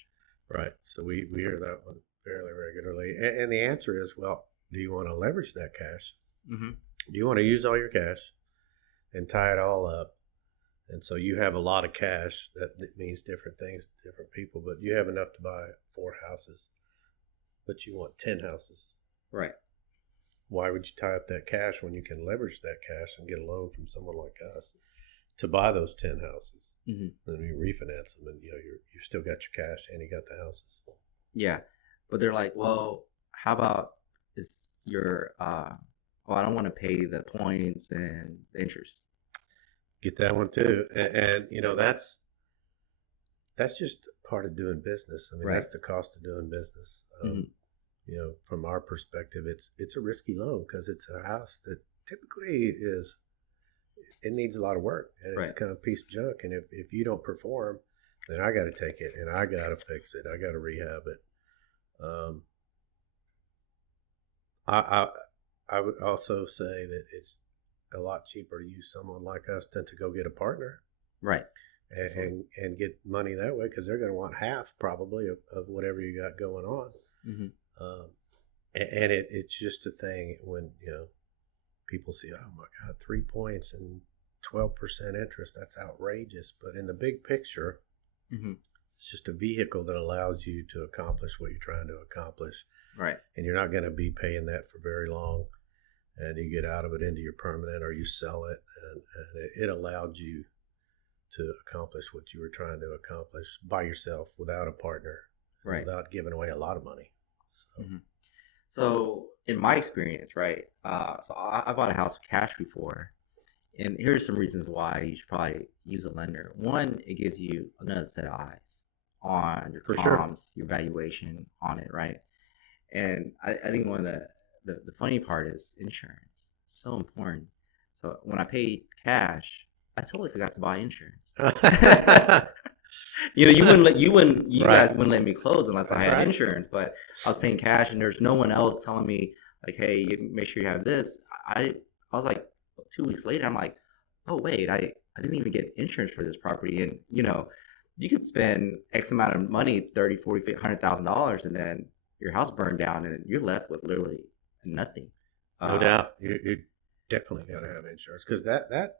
Right. So we hear that one fairly regularly. And the answer is, well, do you want to leverage that cash? Mm-hmm. Do you want to use all your cash and tie it all up? And so you have a lot of cash. That means different things to different people, but you have enough to buy 4 houses, but you want 10 houses. Right. Why would you tie up that cash when you can leverage that cash and get a loan from someone like us to buy those 10 houses? Mm-hmm. Then you refinance them, and you still got your cash and you got the houses. Yeah, but they're like, well, how about is your I don't want to pay the points and the interest. Get that one too, and that's just part of doing business. I mean, right. That's the cost of doing business. from our perspective, it's a risky loan because it's a house that typically it needs a lot of work, and it's Right. kind of a piece of junk. And if you don't perform, then I got to take it and I got to fix it. I got to rehab it. I would also say that it's a lot cheaper to use someone like us than to go get a partner Right. and get money that way, because they're going to want half probably of whatever you got going on. Mm-hmm. And it's just a thing when people see, oh my God, 3 points and 12% interest, that's outrageous. But in the big picture, Mm-hmm. it's just a vehicle that allows you to accomplish what you're trying to accomplish. Right. And you're not going to be paying that for very long. And you get out of it into your permanent, or you sell it. And it allowed you to accomplish what you were trying to accomplish by yourself without a partner, Right. without giving away a lot of money. So, Mm-hmm. So in my experience, right? So I bought a house with cash before, and here's some reasons why you should probably use a lender. One, it gives you another set of eyes on your For sure. comps, your valuation on it, right? And I think one of the funny part is insurance. It's so important. So when I paid cash, I totally forgot to buy insurance. You Right. guys wouldn't let me close unless I That's had right. insurance. But I was paying cash, and there's no one else telling me like, "Hey, make sure you have this." I was like, 2 weeks later, I'm like, "Oh wait, I didn't even get insurance for this property." And you could spend X amount of money, 30, 40, $100,000, and then your house burned down, and you're left with literally nothing. No doubt. You definitely got to have insurance, because that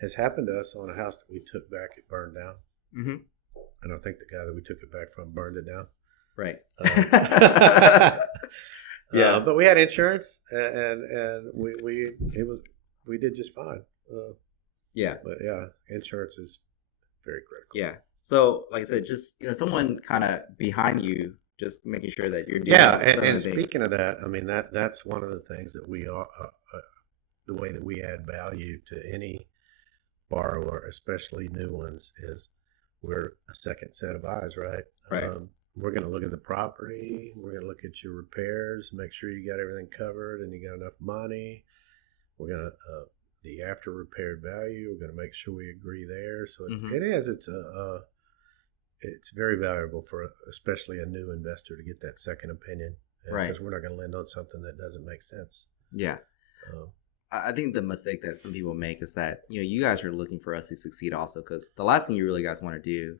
has happened to us on a house that we took back. It burned down. Mm-hmm. And I think the guy that we took it back from burned it down. Right. Yeah, but we had insurance, and we did just fine. Yeah. But yeah, insurance is very critical. Yeah. So, like I said, just someone kind of behind you, just making sure that you're doing Yeah, some and of the speaking things. of that, I mean that's one of the things that we are, the way that we add value to any borrower, especially new ones, is we're a second set of eyes, right? Right. We're going to look at the property. We're going to look at your repairs, make sure you got everything covered and you got enough money. We're going to the after repaired value. We're going to make sure we agree there. So it's very valuable for especially a new investor to get that second opinion, Right. because we're not going to lend on something that doesn't make sense. Yeah. I think the mistake that some people make is that you guys are looking for us to succeed also, because the last thing you really guys want to do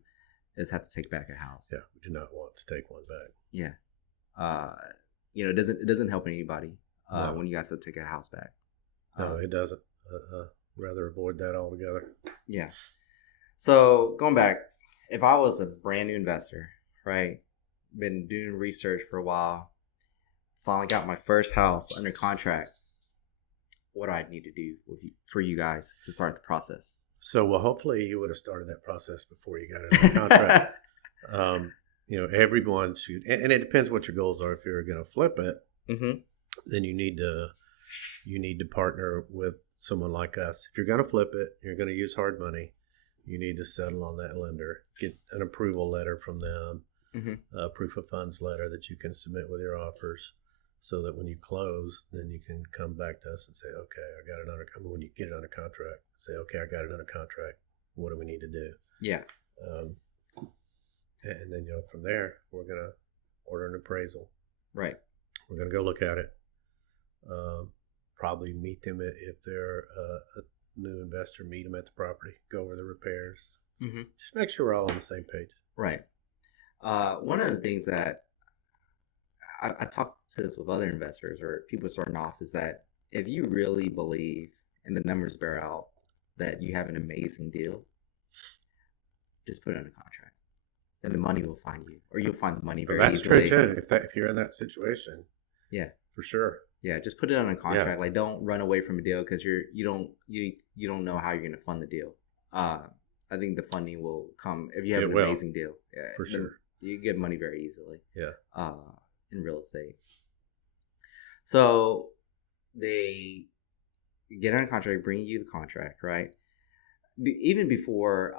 is have to take back a house. Yeah, we do not want to take one back. Yeah. It doesn't help anybody No. when you guys have to take a house back. No, it doesn't. Rather avoid that altogether. Yeah. So going back, if I was a brand new investor, right, been doing research for a while, finally got my first house under contract, what do I need to do for you guys to start the process? So, well, hopefully you would have started that process before you got it under contract. Everyone should, and it depends what your goals are. If you're going to flip it, Mm-hmm. then you need to partner with someone like us. If you're going to flip it, you're going to use hard money. You need to settle on that lender, get an approval letter from them, Mm-hmm. a proof of funds letter that you can submit with your offers, so that when you close, then you can come back to us and say, okay, I got it under. When you get it under contract, say, okay, I got it under contract. What do we need to do? Yeah. And then from there, we're gonna order an appraisal. Right. We're gonna go look at it. Probably meet them if they're a new investor. Meet them at the property. Go over the repairs. Mm-hmm. Just make sure we're all on the same page. Right. One of the things that I talk to this with other investors or people starting off is that if you really believe and the numbers bear out that you have an amazing deal, just put it under contract, and the money will find you, or you'll find the money very That's easily. true too. If you're in that situation, Yeah, for sure. yeah. Just put it on a contract. Like, don't run away from a deal because you don't know how you're going to fund the deal. I think the funding will come if you have It an will. amazing deal. Yeah, For then sure. you get money very easily. Yeah. In real estate. So they get on a contract, bring you the contract, right? Even before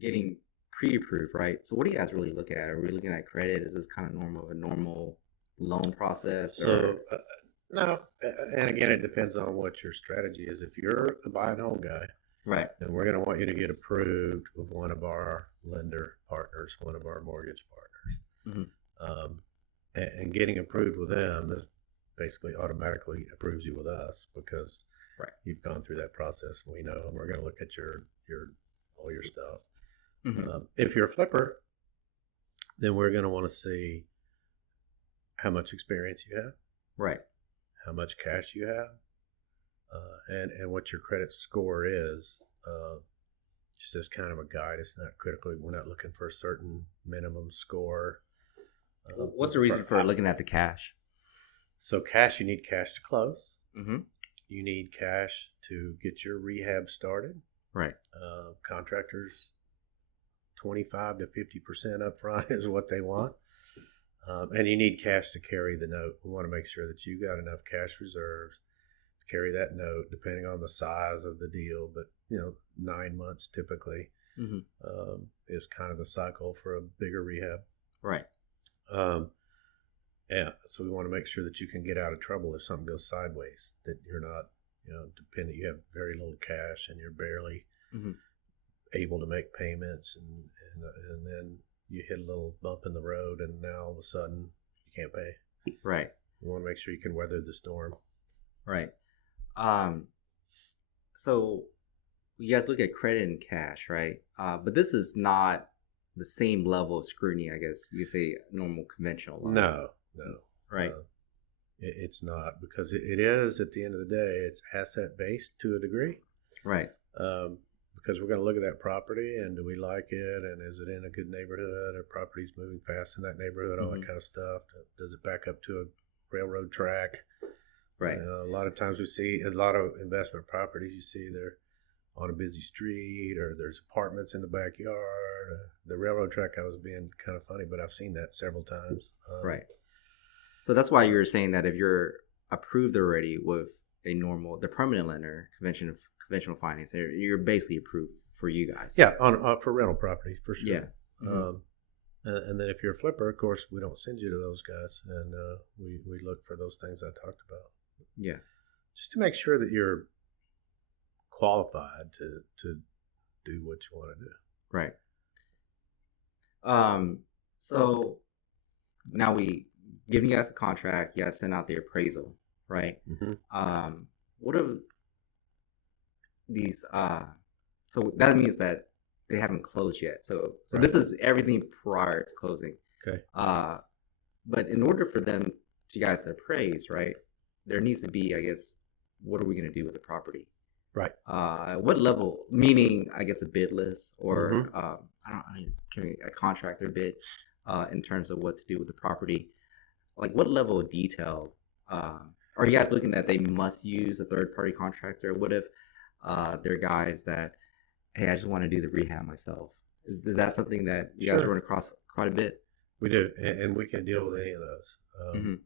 getting pre-approved, right? So what do you guys really look at? Are we looking at credit? Is this kind of a normal loan process? So no, and again, it depends on what your strategy is. If you're a buy and hold guy, Right. then we're going to want you to get approved with one of our lender partners, one of our mortgage partners. And getting approved with them is basically automatically approves you with us because you've gone through that process. We know, and we're going to look at your all your stuff. If you're a flipper, then we're going to want to see how much experience you have, Right. how much cash you have, and what your credit score is. Just as kind of a guide. It's not critically. We're not looking for a certain minimum score. What's the reason for looking at the cash? So cash, you need cash to close. Mm-hmm. You need cash to get your rehab started. Right. Contractors, 25 to 50% up front is what they want. And you need cash to carry the note. We want to make sure that you got enough cash reserves to carry that note, depending on the size of the deal. But, 9 months typically is kind of the cycle for a bigger rehab. Right. Yeah. So we want to make sure that you can get out of trouble if something goes sideways, that you're not, dependent. You have very little cash and you're barely able to make payments. And then you hit a little bump in the road and now all of a sudden you can't pay. Right. We want to make sure you can weather the storm. Right. So you guys look at credit and cash, right? But this is not the same level of scrutiny, I guess you could say, normal conventional loan. No. Right. It's not, because it is, at the end of the day, it's asset based to a degree. Right. Because we're going to look at that property and do we like it, and is it in a good neighborhood, or property's moving fast in that neighborhood, all that kind of stuff. Does it back up to a railroad track? Right. A lot of times we see a lot of investment properties, you see they're on a busy street, or there's apartments in the backyard. The railroad track, I was being kind of funny, but I've seen that several times. Right. So that's why you were saying that if you're approved already with the permanent lender, conventional finance, you're basically approved for you guys. Yeah, for rental properties, for sure. Yeah. And then if you're a flipper, of course, we don't send you to those guys, and we look for those things I talked about. Yeah. Just to make sure that you're qualified to do what you want to do. Right. So now we giving you guys a contract, you guys send out the appraisal, right? What are these so that means that they haven't closed yet. So this is everything prior to closing. Okay. But in order for them to you guys to appraise, right, there needs to be, I guess, what are we going to do with the property? Right. What level, meaning, I guess, a bid list or a contractor bid in terms of what to do with the property. Like, what level of detail are you guys looking at? They must use a third-party contractor. What if they're guys that, hey, I just want to do the rehab myself? Is that something that you guys run across quite a bit? We do, and we can deal with any of those.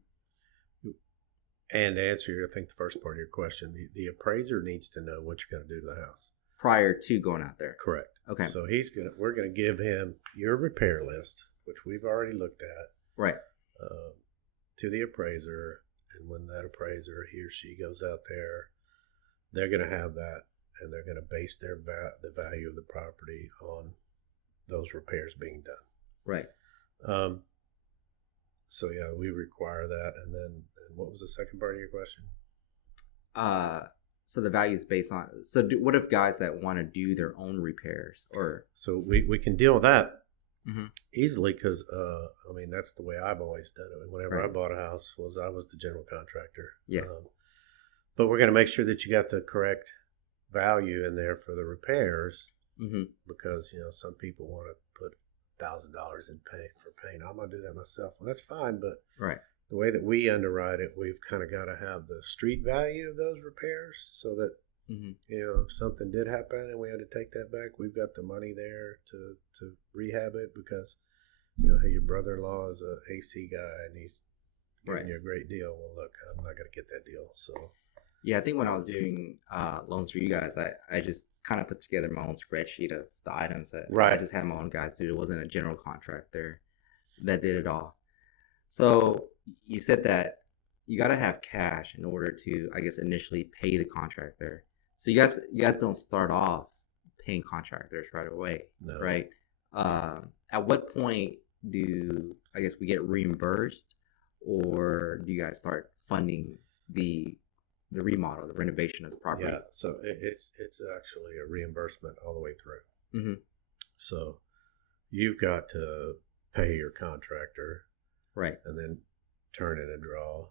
And to answer, I think, the first part of your question, the appraiser needs to know what you're going to do to the house prior to going out there. Correct. Okay. So we're going to give him your repair list, which we've already looked at, right, to the appraiser. And when that appraiser, he or she, goes out there, they're going to have that, and they're going to base the value of the property on those repairs being done. Right. So yeah, we require that. And then what was the second part of your question? So the value is based on. So what if guys that want to do their own repairs or? So we can deal with that easily, because that's the way I've always done it. Whenever I bought a house, I was the general contractor. Yeah. But we're going to make sure that you got the correct value in there for the repairs, because some people want to put $1,000 in paint for paint. I'm gonna do that myself. Well, that's fine, but the way that we underwrite it, we've kind of got to have the street value of those repairs, so that if something did happen and we had to take that back, we've got the money there to rehab it, because hey, your brother-in-law is a AC guy and he's giving you a great deal. Well, look, I'm not gonna get that deal. So yeah, I think when I was doing loans for you guys, I just kind of put together my own spreadsheet of the items that I just had my own guys do. It wasn't a general contractor that did it all. So you said that you got to have cash in order to, I guess, initially pay the contractor. So you guys don't start off paying contractors right away, No. right? At what point do, I guess, we get reimbursed, or do you guys start funding the remodel, the renovation of the property? Yeah, so it's actually a reimbursement all the way through. Mm-hmm. So you've got to pay your contractor, Right. and then turn in a draw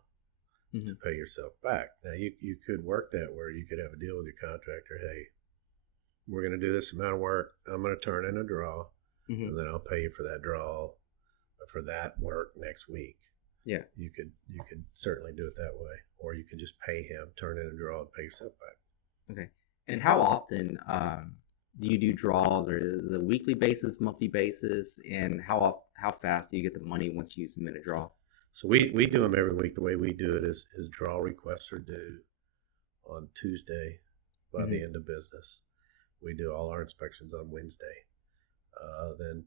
Mm-hmm. to pay yourself back. Now you could work that where you could have a deal with your contractor. Hey, we're going to do this amount of work. I'm going to turn in a draw, Mm-hmm. and then I'll pay you for that draw for that work next week. Yeah. You could certainly do it that way, or you can just pay him, turn in a draw, and pay yourself back. Okay. And how often do you do draws, or is it a weekly basis, monthly basis, and how fast do you get the money once you submit a draw? So we do them every week. The way we do it is draw requests are due on Tuesday by the end of business. We do all our inspections on Wednesday. Then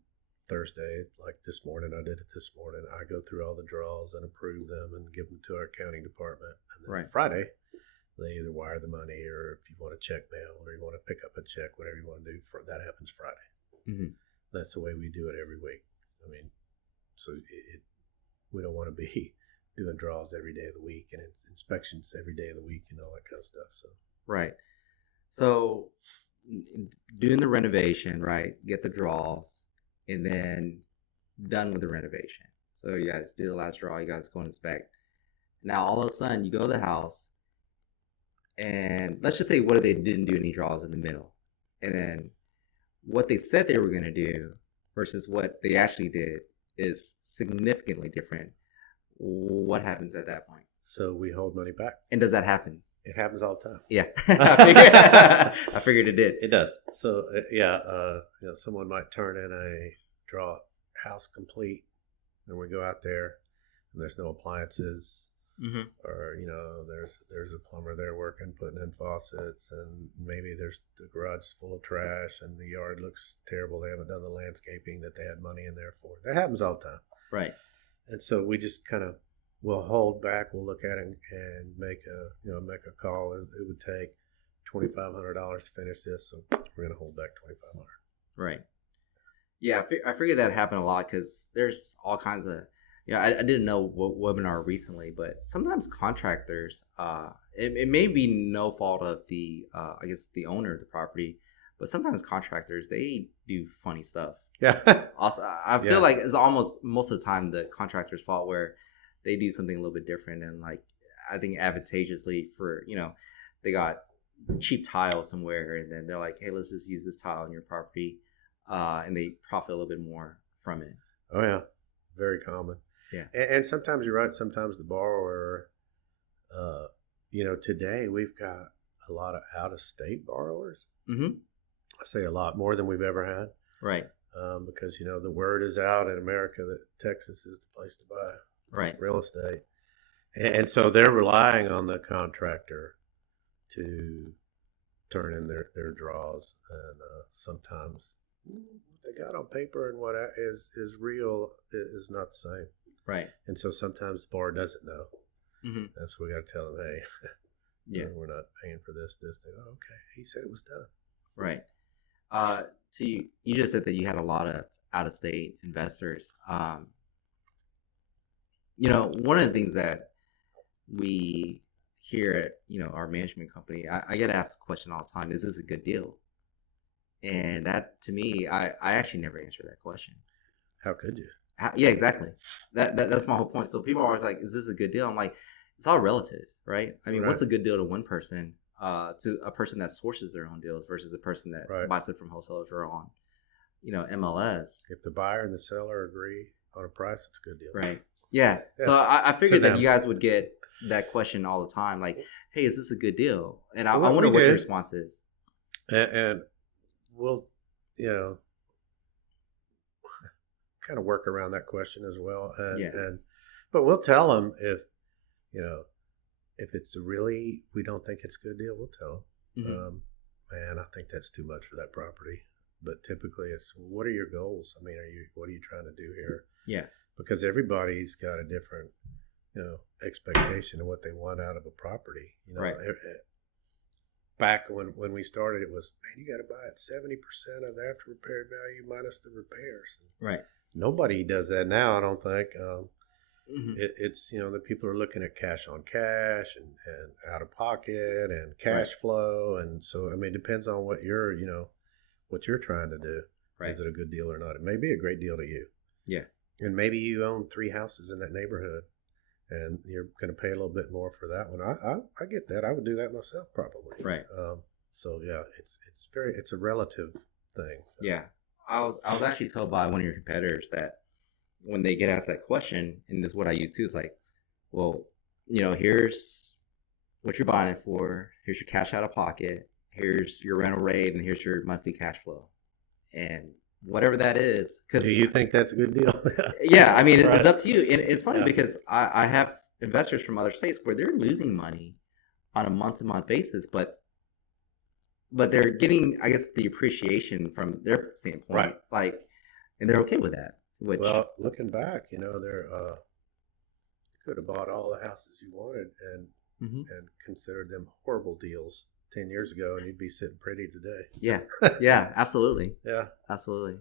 Thursday, like this morning, I did it this morning. I go through all the draws and approve them and give them to our accounting department. And then Right. Friday, they either wire the money, or if you want a check mail, or you want to pick up a check, whatever you want to do, that happens Friday. Mm-hmm. That's the way we do it every week. I mean, so we don't want to be doing draws every day of the week and inspections every day of the week and all that kind of stuff. So Right. So doing the renovation, right? Get the draws, and then done with the renovation. So you guys do the last draw. You guys go and inspect. Now all of a sudden you go to the house, and let's just say what if they didn't do any draws in the middle, and then what they said they were going to do versus what they actually did is significantly different. What happens at that point? So we hold money back. And does that happen? It happens all the time. Yeah. I figured it did. It does. So someone might turn in a draw house complete, and we go out there, and there's no appliances, Mm-hmm. or there's a plumber there working, putting in faucets, and maybe there's the garage is full of trash, and the yard looks terrible. They haven't done the landscaping that they had money in there for. That happens all the time. Right. And so we just kind of will hold back. We'll look at it and make a call. It would take $2,500 to finish this, so we're going to hold back $2,500. Right. Yeah, I figured that happened a lot because there's all kinds of, I didn't know what webinar recently, but sometimes contractors, it may be no fault of the, I guess, the owner of the property, but sometimes contractors, they do funny stuff. Yeah. Also, I feel like it's almost most of the time the contractor's fault, where they do something a little bit different, and like I think advantageously for they got cheap tile somewhere, and then they're like, hey, let's just use this tile on your property, and they profit a little bit more from it. Oh yeah, very common. Yeah. And sometimes you're right. Sometimes the borrower, today we've got a lot of out-of-state borrowers. Mm-hmm. I say a lot more than we've ever had. Right. Because the word is out in America that Texas is the place to buy real estate, and so they're relying on the contractor to turn in their draws, and sometimes what they got on paper and what is real is not the same. Right. And so sometimes the borrower doesn't know. Mm-hmm. And so we got to tell them, hey, yeah, we're not paying for this. They go, okay, he said it was done. Right. So you just said that you had a lot of out-of-state investors. One of the things that we here at our management company, I get asked the question all the time: is this a good deal? And that, to me, I actually never answer that question. How could you? Yeah, exactly. That's my whole point. So people are always like, "Is this a good deal?" I'm like, it's all relative, right? I mean, what's a good deal to one person, to a person that sources their own deals versus a person that buys it from wholesalers or on, MLS. If the buyer and the seller agree on a price, it's a good deal. Right. Yeah. So I figured that you guys would get that question all the time, like, "Hey, is this a good deal?" And I wonder what your response is. And we'll, kind of work around that question as well. But we'll tell them if it's we don't think it's a good deal, we'll tell them, Mm-hmm. man, I think that's too much for that property. but typically it's, what are your goals? I mean, what are you trying to do here? Yeah. Because everybody's got a different, expectation of what they want out of a property. Right. Back when we started, it was, man, you got to buy it 70% of the after repair value minus the repairs. Right. Nobody does that now, I don't think. Mm-hmm. It's the people are looking at cash on cash and out of pocket and cash flow, and so I mean, it depends on what you're trying to do. Right. Is it a good deal or not? It may be a great deal to you. Yeah. And maybe you own 3 houses in that neighborhood, and you're going to pay a little bit more for that one. I get that. I would do that myself probably. Right. So yeah, it's a relative thing. Yeah. I was actually told by one of your competitors that when they get asked that question, and this is what I use too, it's like, well, here's what you're buying it for. Here's your cash out of pocket. Here's your rental rate, and here's your monthly cash flow, and whatever that is. Cause, do you think that's a good deal? Yeah, I mean, it's up to you. And it's funny because I have investors from other states where they're losing money on a month-to-month basis, but they're getting, I guess, the appreciation from their standpoint, right? And they're okay with that. Well, looking back, they're you could have bought all the houses you wanted and considered them horrible deals 10 years ago, and you'd be sitting pretty today. Yeah, yeah, absolutely. Yeah, absolutely.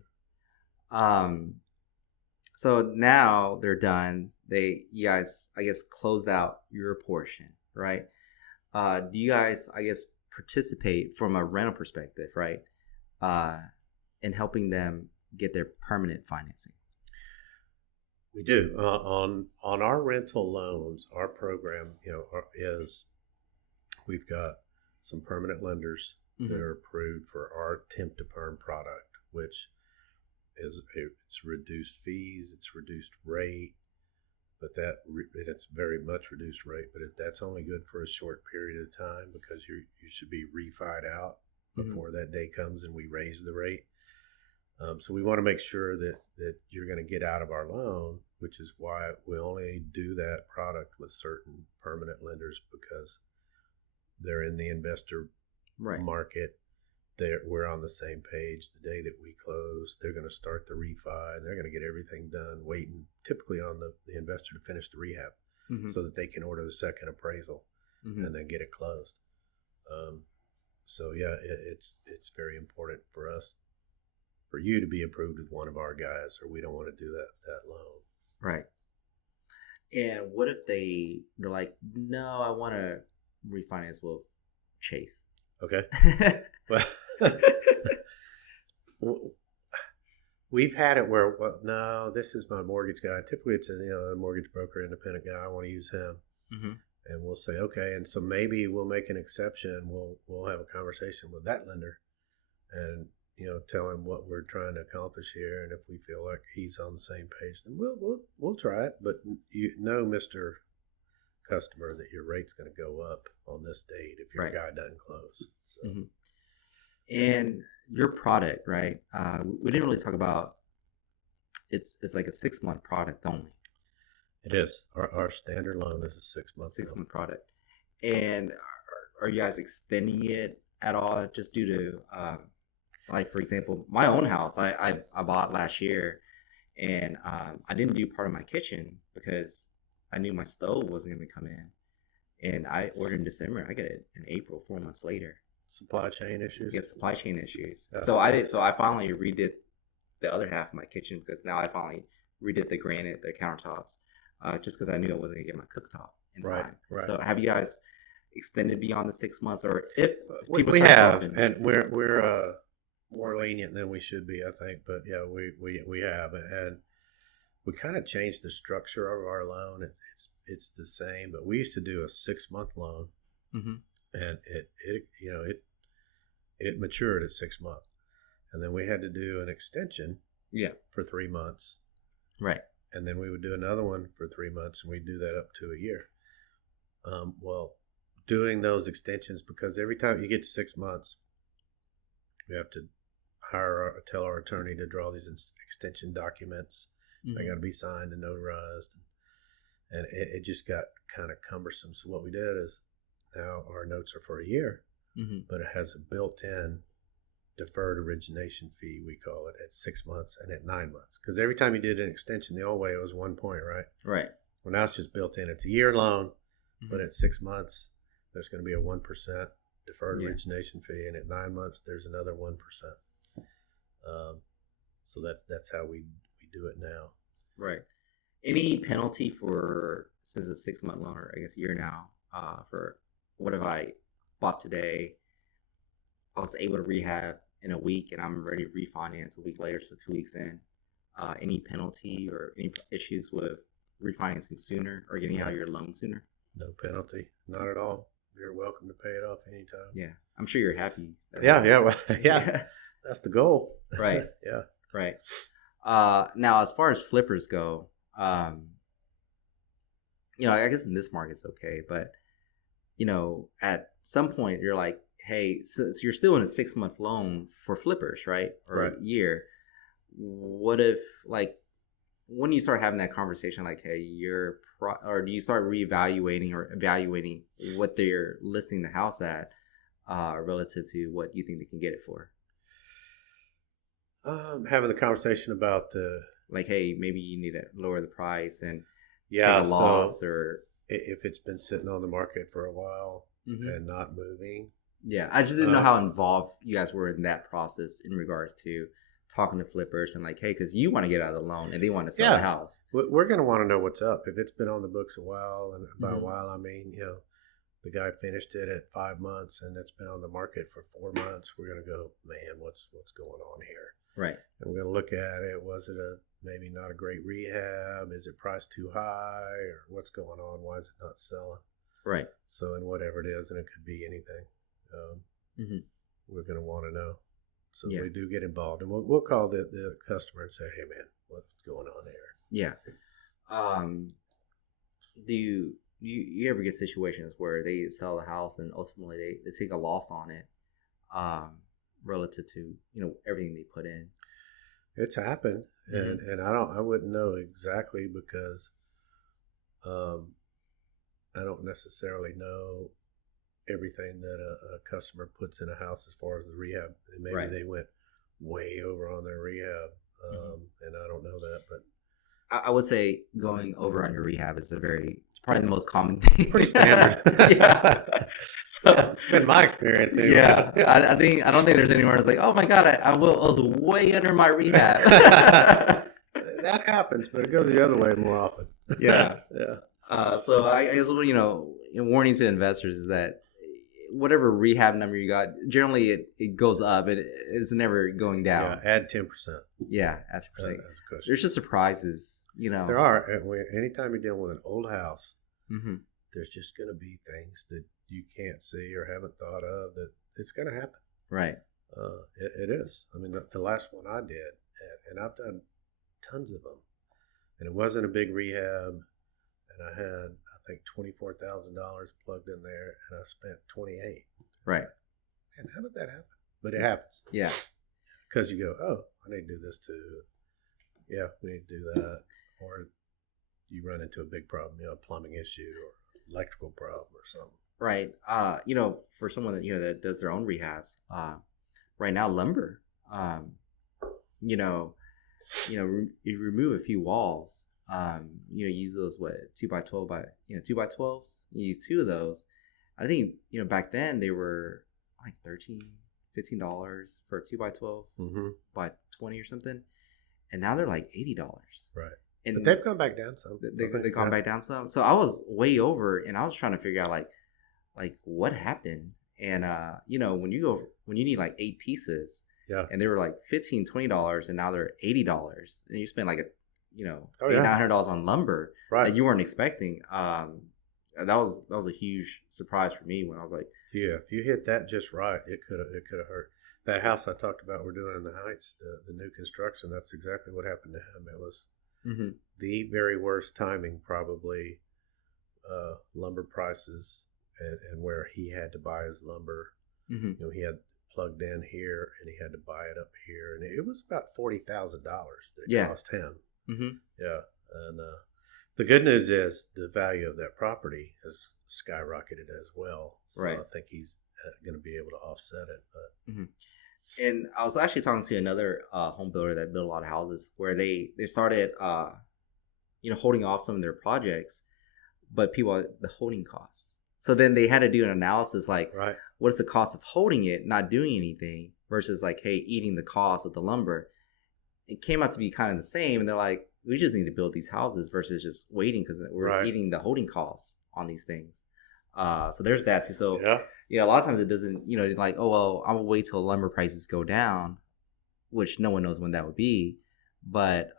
So now they're done. You guys, I guess, closed out your portion, right? Do you guys, I guess, participate from a rental perspective, right? In helping them get their permanent financing? We do. On our rental loans, our program, is we've got some permanent lenders that are approved for our temp to perm product, which is it's reduced fees, it's reduced rate, but it's very much reduced rate. But that's only good for a short period of time because you should be refied out before that day comes and we raise the rate. So we want to make sure that you're going to get out of our loan, which is why we only do that product with certain permanent lenders because they're in the investor market. We're on the same page. The day that we close, they're going to start the refi, and they're going to get everything done, waiting typically on the investor to finish the rehab so that they can order the second appraisal and then get it closed. So yeah, it's very important for us, for you to be approved with one of our guys, or we don't want to do that loan. Right. And what if they're like, no, I want to refinance with Chase? Okay. Well, we've had it where, well, no, this is my mortgage guy. Typically it's a mortgage broker, independent guy. I want to use him. And we'll say, okay. And so maybe we'll make an exception. We'll have a conversation with that lender and, tell him what we're trying to accomplish here. And if we feel like he's on the same page, then we'll try it. But Mr. Customer, that your rate's going to go up on this date if your guy doesn't close. So. And your product, right? We didn't really talk about. It's like a 6-month product only. It is. Our standard loan is a 6-month. 6-month product. And are you guys extending it at all? Just due to, like for example, my own house, I bought last year, and I didn't do part of my kitchen because I knew my stove wasn't going to come in, and I ordered in December. I get it in April, 4 months later. Supply chain issues. Get supply chain issues. Yeah. So I finally redid the other half of my kitchen because now I finally redid the granite, the countertops, just because I knew I wasn't going to get my cooktop in time. Right. So have you guys extended beyond the 6 months, or if people we have, and we're more lenient than we should be, I think. But yeah, we have, and we kind of changed the structure of our loan. It's the same, but we used to do a 6-month loan, and it matured at 6 months, and then we had to do an extension, for 3 months, right, and then we would do another one for 3 months, and we'd do that up to a year. Well, doing those extensions, because every time you get to 6 months, we have to tell our attorney to draw these extension documents. They got to be signed and notarized, and it just got kind of cumbersome. So what we did is now our notes are for a year, but it has a built-in deferred origination fee, we call it, at 6 months and at 9 months. Because every time you did an extension, the old way it was 1 point, right? Right. Well, now it's just built in. It's a year loan, Mhm. but at 6 months, there's going to be a 1% deferred origination fee, and at 9 months, there's another 1%. So that's how we do it now. Right. Any penalty for, since it's 6 month loan, or I guess a year now, for what if I bought today, I was able to rehab in a week and I'm ready to refinance a week later, so 2 weeks in, any penalty or any issues with refinancing sooner or getting out of your loan sooner? No penalty, not at all. You're welcome to pay it off anytime. Yeah, I'm sure you're happy. Yeah. That's the goal. Right. Yeah. Right. Now, as far as flippers go, I guess in this market it's okay, but at some point you're like, hey, so you're still in a 6 month loan for flippers, right? Or Right. a year. What if, like, when you start having that conversation, like, hey, or do you start reevaluating or evaluating what they're listing the house at, relative to what you think they can get it for? Having the conversation about like, hey, maybe you need to lower the price and take a loss, or if it's been sitting on the market for a while and not moving. Yeah, I just didn't know how involved you guys were in that process in regards to talking to flippers and like, hey, because you want to get out of the loan and they want to sell the house. We're going to want to know what's up. If it's been on the books a while, and by a while I mean, the guy finished it at 5 months and it's been on the market for 4 months, we're going to go, man, what's going on here? Right. And we're going to look at it. Was it maybe not a great rehab? Is it priced too high? Or what's going on? Why is it not selling? Right. So, and whatever it is, and it could be anything, we're going to want to know. So we do get involved, and we'll call the customer and say, hey, man, what's going on here? Yeah. Do you ever get situations where they sell the house and ultimately they take a loss on it, relative to everything they put in? It's happened, and I wouldn't know exactly because I don't necessarily know everything that a customer puts in a house as far as the rehab. And maybe they went way over on their rehab, and I don't know that, but I would say going over on your rehab is it's probably the most common thing. Pretty standard. Yeah. So it's been my experience. Anyway. Yeah. I don't think there's anyone that's like, oh my God, I was way under my rehab. That happens, but it goes the other way more often. Yeah. Yeah. So I guess, warning to investors is that whatever rehab number you got, generally it goes up. It's never going down. Yeah, add 10%. Yeah, add 10%. There's just surprises, There are. Anytime you're dealing with an old house, there's just going to be things that you can't see or haven't thought of that it's going to happen. Right. It is. I mean, the last one I did, and I've done tons of them, and it wasn't a big rehab, and I had, I think, $24,000 plugged in there, and I spent 28. Right. And how did that happen? But it happens. Yeah. Because you go, oh, I need to do this too. Yeah, we need to do that. Or you run into a big problem, a plumbing issue or electrical problem or something. Right. For someone that that does their own rehabs, right now lumber, you remove a few walls, use those 2x12 by 2x12s. You use 2 of those. I think back then they were like $15 for a 2x12 by 20 or something, and now they're like $80. Right. And but they've gone back down some. They've gone back down some. So I was way over, and I was trying to figure out like what happened. And when you need like 8 pieces, and they were like $15-$20, and now they're $80, and you spend like $900 on lumber that you weren't expecting. That was a huge surprise for me when I was like, if you hit that just right, it could have hurt. That house I talked about we're doing in the Heights, the new construction, that's exactly what happened to him. It was the very worst timing, probably, lumber prices and where he had to buy his lumber. He had plugged in here and he had to buy it up here, and it was about $40,000 that it cost him. Yeah, and the good news is the value of that property has skyrocketed as well. So I think he's going to be able to offset it. But And I was actually talking to another home builder that built a lot of houses where they started holding off some of their projects, but people the holding costs. So then they had to do an analysis like, Right. what's the cost of holding it, not doing anything, versus like, hey, eating the cost of the lumber. It came out to be kind of the same, and they're like, we just need to build these houses versus just waiting because we're Right. eating the holding costs on these things. So there's that too. So Yeah. a lot of times it doesn't, like, oh well, I'm gonna wait till lumber prices go down, which no one knows when that would be. But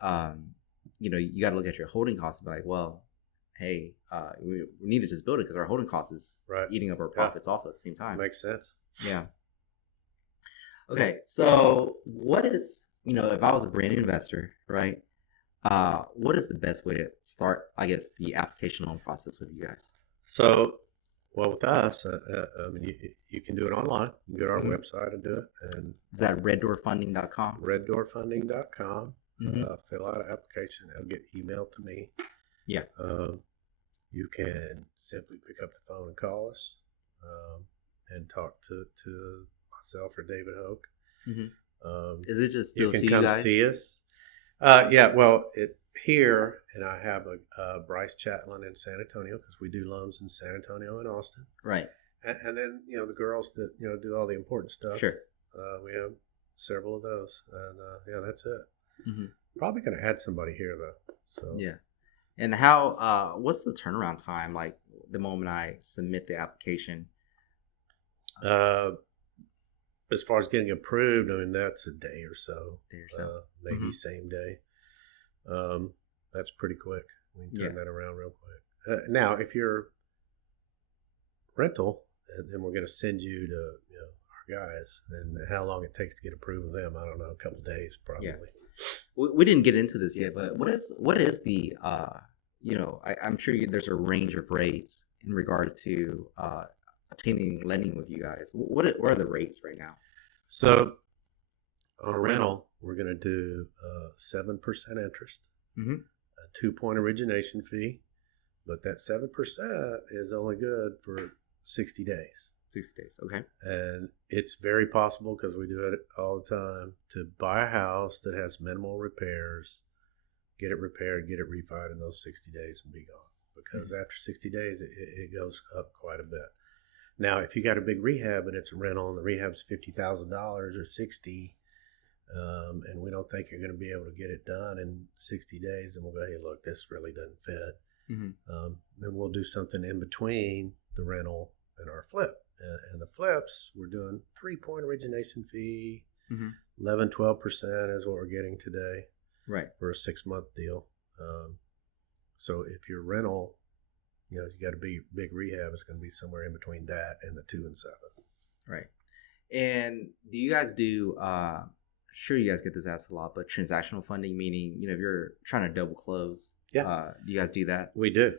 you got to look at your holding costs and be like, well, hey, we need to just build it because our holding cost is Right. eating up our profits also at the same time. Makes sense. Yeah. Okay, so what is, if I was a brand new investor, right? What is the best way to start, I guess, the application loan process with you guys? So, well, with us, I mean, you can do it online. You can go to our Mhm. website and do it. And Is that reddoorfunding.com? reddoorfunding.com. Mhm. Fill out an application. It'll get emailed to me. Yeah. You can simply pick up the phone and call us and talk to myself or David Hoke. Mhm. Is it just You those can two come guys? see us. Yeah, well, here, and I have a Bryce Chatlin in San Antonio because we do loans in San Antonio and Austin. Right. And then, the girls that, do all the important stuff. Sure. We have several of those. And, yeah, that's it. Mm-hmm. Probably going to add somebody here, though. So Yeah. And how, what's the turnaround time, like the moment I submit the application? As far as getting approved, I mean, that's a day or so. Maybe Mhm. same day. That's pretty quick. We can turn Yeah. that around real quick. Now, if you're rental, then we're going to send you to our guys, and how long it takes to get approved with them, I don't know, a couple days probably. Yeah. We didn't get into this yet, but what is the I'm sure there's a range of rates in regards to obtaining lending with you guys. What are the rates right now? So on a rental, we're going to do 7% interest, Mm-hmm. a 2-point origination fee, but that 7% is only good for 60 days. 60 days, okay. And it's very possible, because we do it all the time, to buy a house that has minimal repairs, get it repaired, get it refied in those 60 days and be gone. Because after 60 days, it goes up quite a bit. Now, if you got a big rehab and it's a rental and the rehab's $50,000 or $60,000, and we don't think you're going to be able to get it done in 60 days, then we'll go, hey, look, this really doesn't fit. Mm-hmm. Then we'll do something in between the rental and our flip. And the flips, we're doing 3-point origination fee, 11-12% is what we're getting today, right, for a 6-month deal. So if your rental, you got a big rehab, it's going to be somewhere in between that and the 2 and 7. Right. And do you guys do? Sure, you guys get this asked a lot, but transactional funding, meaning if you're trying to double close. Yeah. Do you guys do that? We do.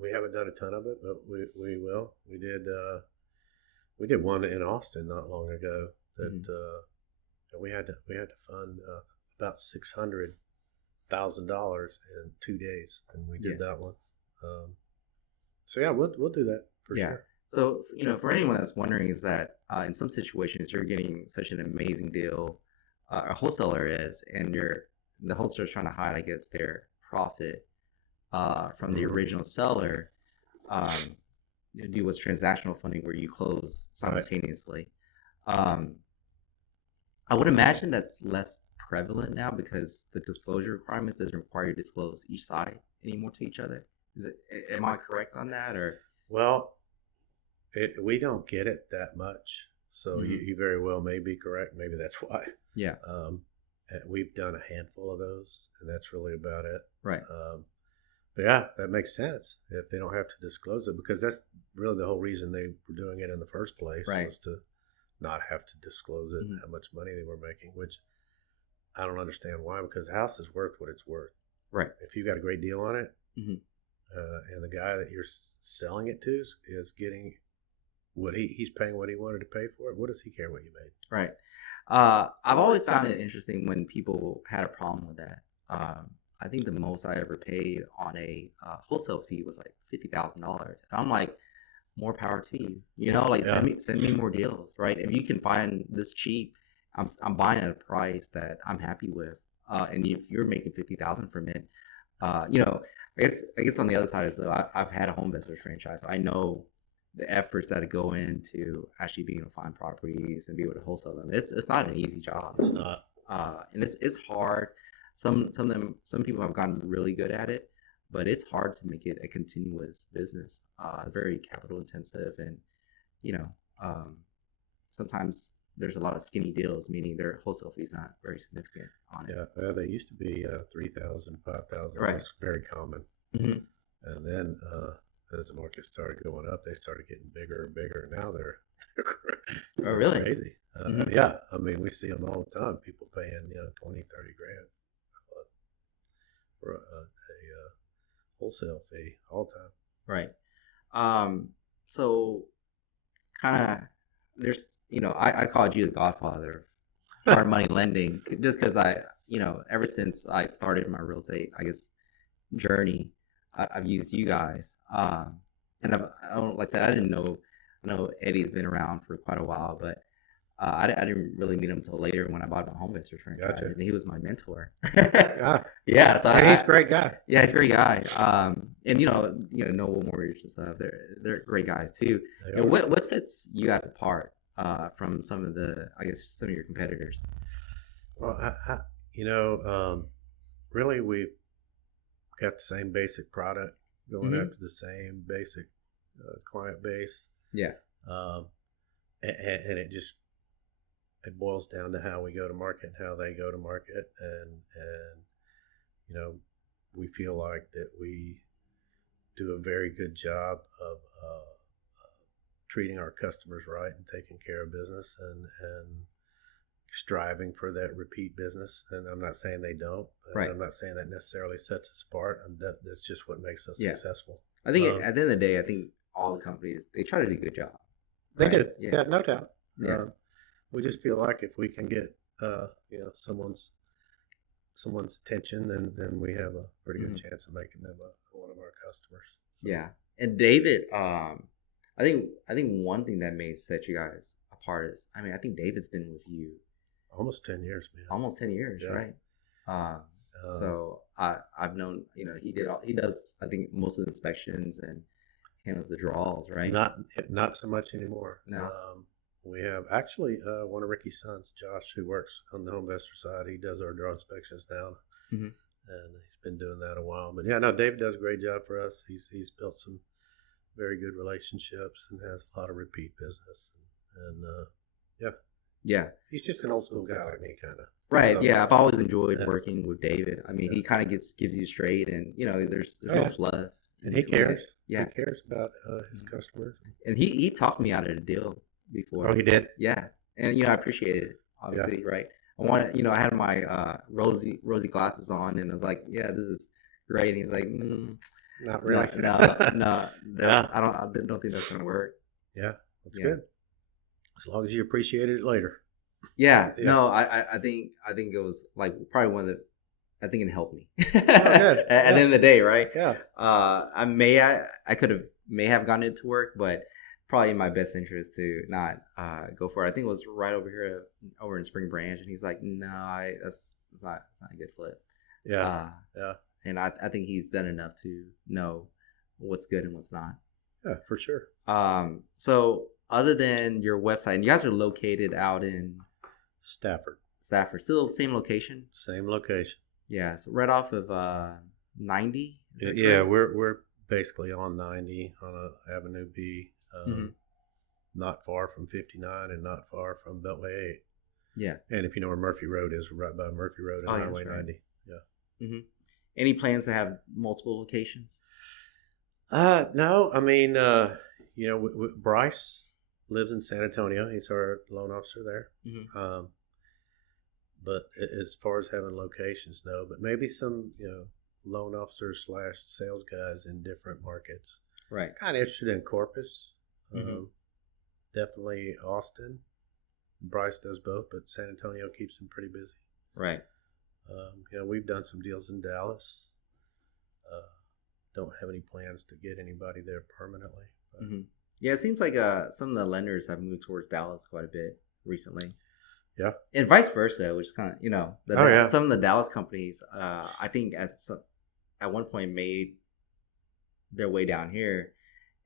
We haven't done a ton of it, but we will. We did one in Austin not long ago that we had to fund about $600,000 in 2 days, and we did that one. So yeah, we'll do that for sure. So for anyone that's wondering, is that in some situations you're getting such an amazing deal, a wholesaler is, and the wholesaler is trying to hide, I guess, their profit from the original seller. Do what's transactional funding, where you close simultaneously. I would imagine that's less prevalent now because the disclosure requirements doesn't require you to disclose each side anymore to each other. Am I correct on that, or? Well, we don't get it that much, so you very well may be correct. Maybe that's why. Yeah. We've done a handful of those, and that's really about it. Right. But yeah, that makes sense if they don't have to disclose it, because that's really the whole reason they were doing it in the first place, was to not have to disclose it, how much money they were making, which I don't understand why, because the house is worth what it's worth. Right. If you got a great deal on it, and the guy that you're selling it to is getting what he's paying what he wanted to pay for it, what does he care what you made? Right. I've always found it interesting when people had a problem with that. I think the most I ever paid on a wholesale fee was like $50,000. I'm like, more power to you. Send me more deals, right? If you can find this cheap, I'm buying at a price that I'm happy with. And if you're making 50,000 from it, you know, I guess on the other side is though I've had a home investors franchise. So I know the efforts that go into actually being able to find properties and be able to wholesale them. It's not an easy job. It's not. And it's hard. Some people have gotten really good at it, but it's hard to make it a continuous business. Very capital intensive, and you know, sometimes there's a lot of skinny deals, meaning their wholesale fee is not very significant on it. Yeah, well, they used to be 3,000, 5,000. Right. That's very common. Mm-hmm. And then as the market started going up, they started getting bigger and bigger. Now they're Oh, really? crazy. Mhm. Yeah, I mean, we see them all the time. People paying 20, 30 grand for a wholesale fee all the time. Right. So kind of there's I called you the godfather of hard money lending just because ever since I started my real estate journey, I've used you guys. And I don't, like I said, I know Eddie's been around for quite a while, but I didn't really meet him until later when I bought my home investors franchise. Gotcha. And he was my mentor. Yeah, Yeah, so he's a great guy. Yeah, he's a great guy. And Noble Mortgage and stuff. They're great guys too. They are. What sets you guys apart from some of your competitors? Well, really, we've got the same basic product, going Mhm. after the same basic client base, Yeah. and it boils down to how we go to market and how they go to market, and we feel like that we do a very good job of treating our customers right and taking care of business and striving for that repeat business. And I'm not saying they don't. And Right. I'm not saying that necessarily sets us apart. And that's just what makes us Yeah. successful. I think at the end of the day, I think all the companies, they try to do a good job. They Right? do. Yeah. Yeah, no doubt. Yeah. We just feel like if we can get someone's attention, then we have a pretty good chance of making them one of our customers. Yeah. And David, I think one thing that may set you guys apart is, I think David's been with you Almost 10 years, man. almost 10 years, Yeah. right? So I've known, he does, I think, most of the inspections and handles the draws, right? Not so much anymore. No. We have actually one of Ricky's sons, Josh, who works on the home investor side. He does our draw inspections now, Mhm. and he's been doing that a while. But yeah, no, David does a great job for us. He's built some very good relationships and has a lot of repeat business. And yeah, Yeah. he's just an old school guy like me, kind of. Right. So, Yeah. I've always enjoyed Yeah. working with David. Yeah. He kind of gives you straight, and there's Oh, no yeah. fluff. And he between it. cares. Yeah. He cares about his customers. And he talked me out of the deal before. Oh, he did? Yeah. And I appreciate it, obviously, right? I had my rosy glasses on, and I was like, yeah, this is great. And he's like, Not really. no, Yeah. I don't think that's gonna work. Yeah, that's Yeah. good. As long as you appreciate it later. Yeah. Yeah. No, I think it was like probably one of the. I think it helped me. good. At the end of the day, right? Yeah. I may have gotten it to work, but probably in my best interest to not go for it. I think it was right over in Spring Branch, and he's like, no, it's not a good flip. Yeah. Yeah. And I think he's done enough to know what's good and what's not. Yeah, for sure. So other than your website, and you guys are located out in Stafford. still the same location? Same location. Yeah, so right off of 90. Is that Yeah, correct? we're basically on 90 on Avenue B, Mhm. not far from 59 and not far from Beltway 8. Yeah. And if you know where Murphy Road is, we're right by Murphy Road and Oh, yeah, Highway that's right. 90. Yeah. hmm Any plans to have multiple locations? No, Bryce lives in San Antonio. He's our loan officer there. Mhm. But as far as having locations, no. But maybe some, loan officers / sales guys in different markets. Right. Kind of interested in Corpus. Mhm. Definitely Austin. Bryce does both, but San Antonio keeps him pretty busy. Right. We've done some deals in Dallas. Don't have any plans to get anybody there permanently. But Yeah, it seems like some of the lenders have moved towards Dallas quite a bit recently. Yeah. And vice versa, which is kind of, Yeah. some of the Dallas companies, I think at one point made their way down here,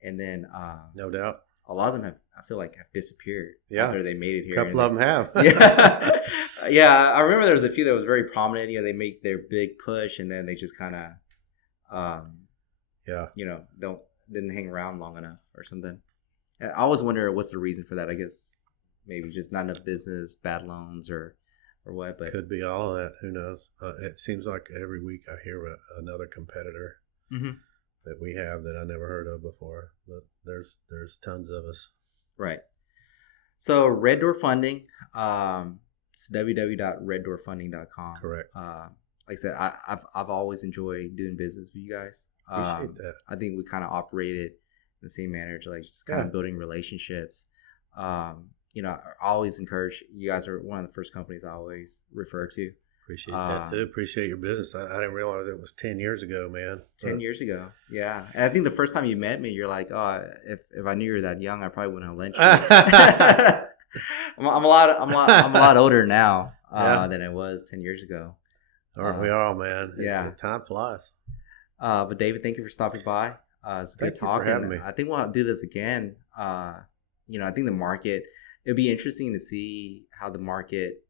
and then No doubt. a lot of them I feel like have disappeared after they made it here. A couple of them have. Yeah. Yeah, I remember there was a few that was very prominent. They make their big push, and then they just kind of, didn't hang around long enough or something. I always wonder what's the reason for that. I guess maybe just not enough business, bad loans, or what. But could be all of that. Who knows? It seems like every week I hear another competitor that we have that I never heard of before. But there's tons of us. Right. So Red Door Funding, it's www.reddoorfunding.com. Correct. Like I said, I've always enjoyed doing business with you guys. Appreciate that. I think we kind of operated in the same manner, like just kind of building relationships. I always encourage, you guys are one of the first companies I always refer to. Appreciate that too. Appreciate your business. I didn't realize it was 10 years ago, man. 10 years ago. Yeah. And I think the first time you met me, you're like, oh, if I knew you were that young, I probably wouldn't have lent you. I'm a lot older now than I was 10 years ago. Aren't we all, man? Yeah. Time flies. But David, thank you for stopping by. It's a good talk. Thank you for having me. I think we'll do this again. I think the market, it'll be interesting to see how the market,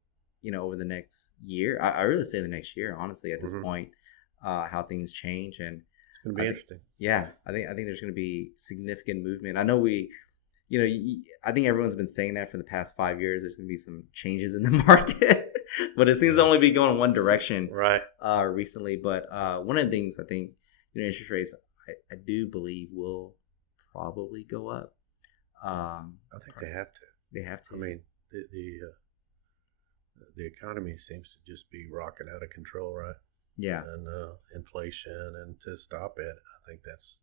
over the next year. I really say the next year, honestly, at this point, how things change. And it's going to be interesting. Yeah. I think there's going to be significant movement. I know I think everyone's been saying that for the past 5 years. There's going to be some changes in the market, but it seems to only be going one direction recently. But one of the things I think, interest rates, I do believe will probably go up. I think they have to. They have to. I mean, the economy seems to just be rocking out of control, right? Yeah. And inflation, and to stop it, I think that's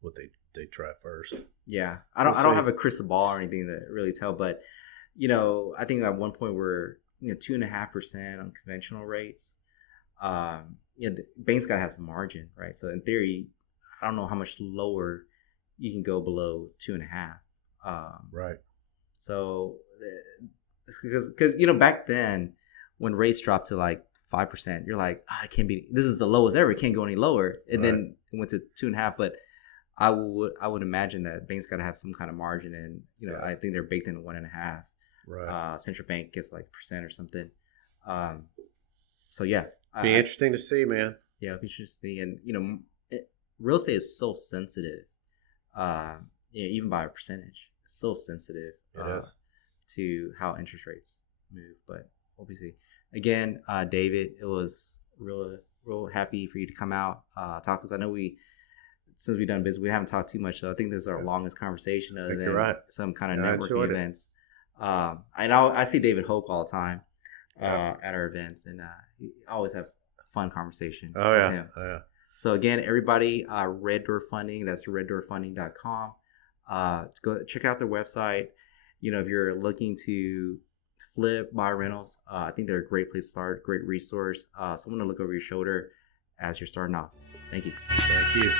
what they try first. Yeah. I don't have a crystal ball or anything to really tell, but I think at one point we're 2.5% on conventional rates. The bank's gotta have some margin, right? So in theory, I don't know how much lower you can go below 2.5. Right. So because back then when rates dropped to like 5%, you're like, it can't be. This is the lowest ever. It can't go any lower. And then it went to 2.5. But I would imagine that banks got to have some kind of margin, and I think they're baked in 1.5. Right. Central bank gets like percent or something. So yeah, be interesting to see, man. Yeah, it'll be interesting, and real estate is so sensitive. Even by a percentage, it's so sensitive to how interest rates move. But obviously, again, David, it was real happy for you to come out, talk to us. I know since we've done business, we haven't talked too much, so I think this is our longest conversation other than some kind of networking events. I see David Hoke all the time at our events, and we always have a fun conversation with him. Oh, yeah. So again, everybody, Red Door Funding, that's reddoorfunding.com. Go check out their website. If you're looking to flip, buy rentals, I think they're a great place to start, great resource. Someone to look over your shoulder as you're starting off. Thank you. Thank you.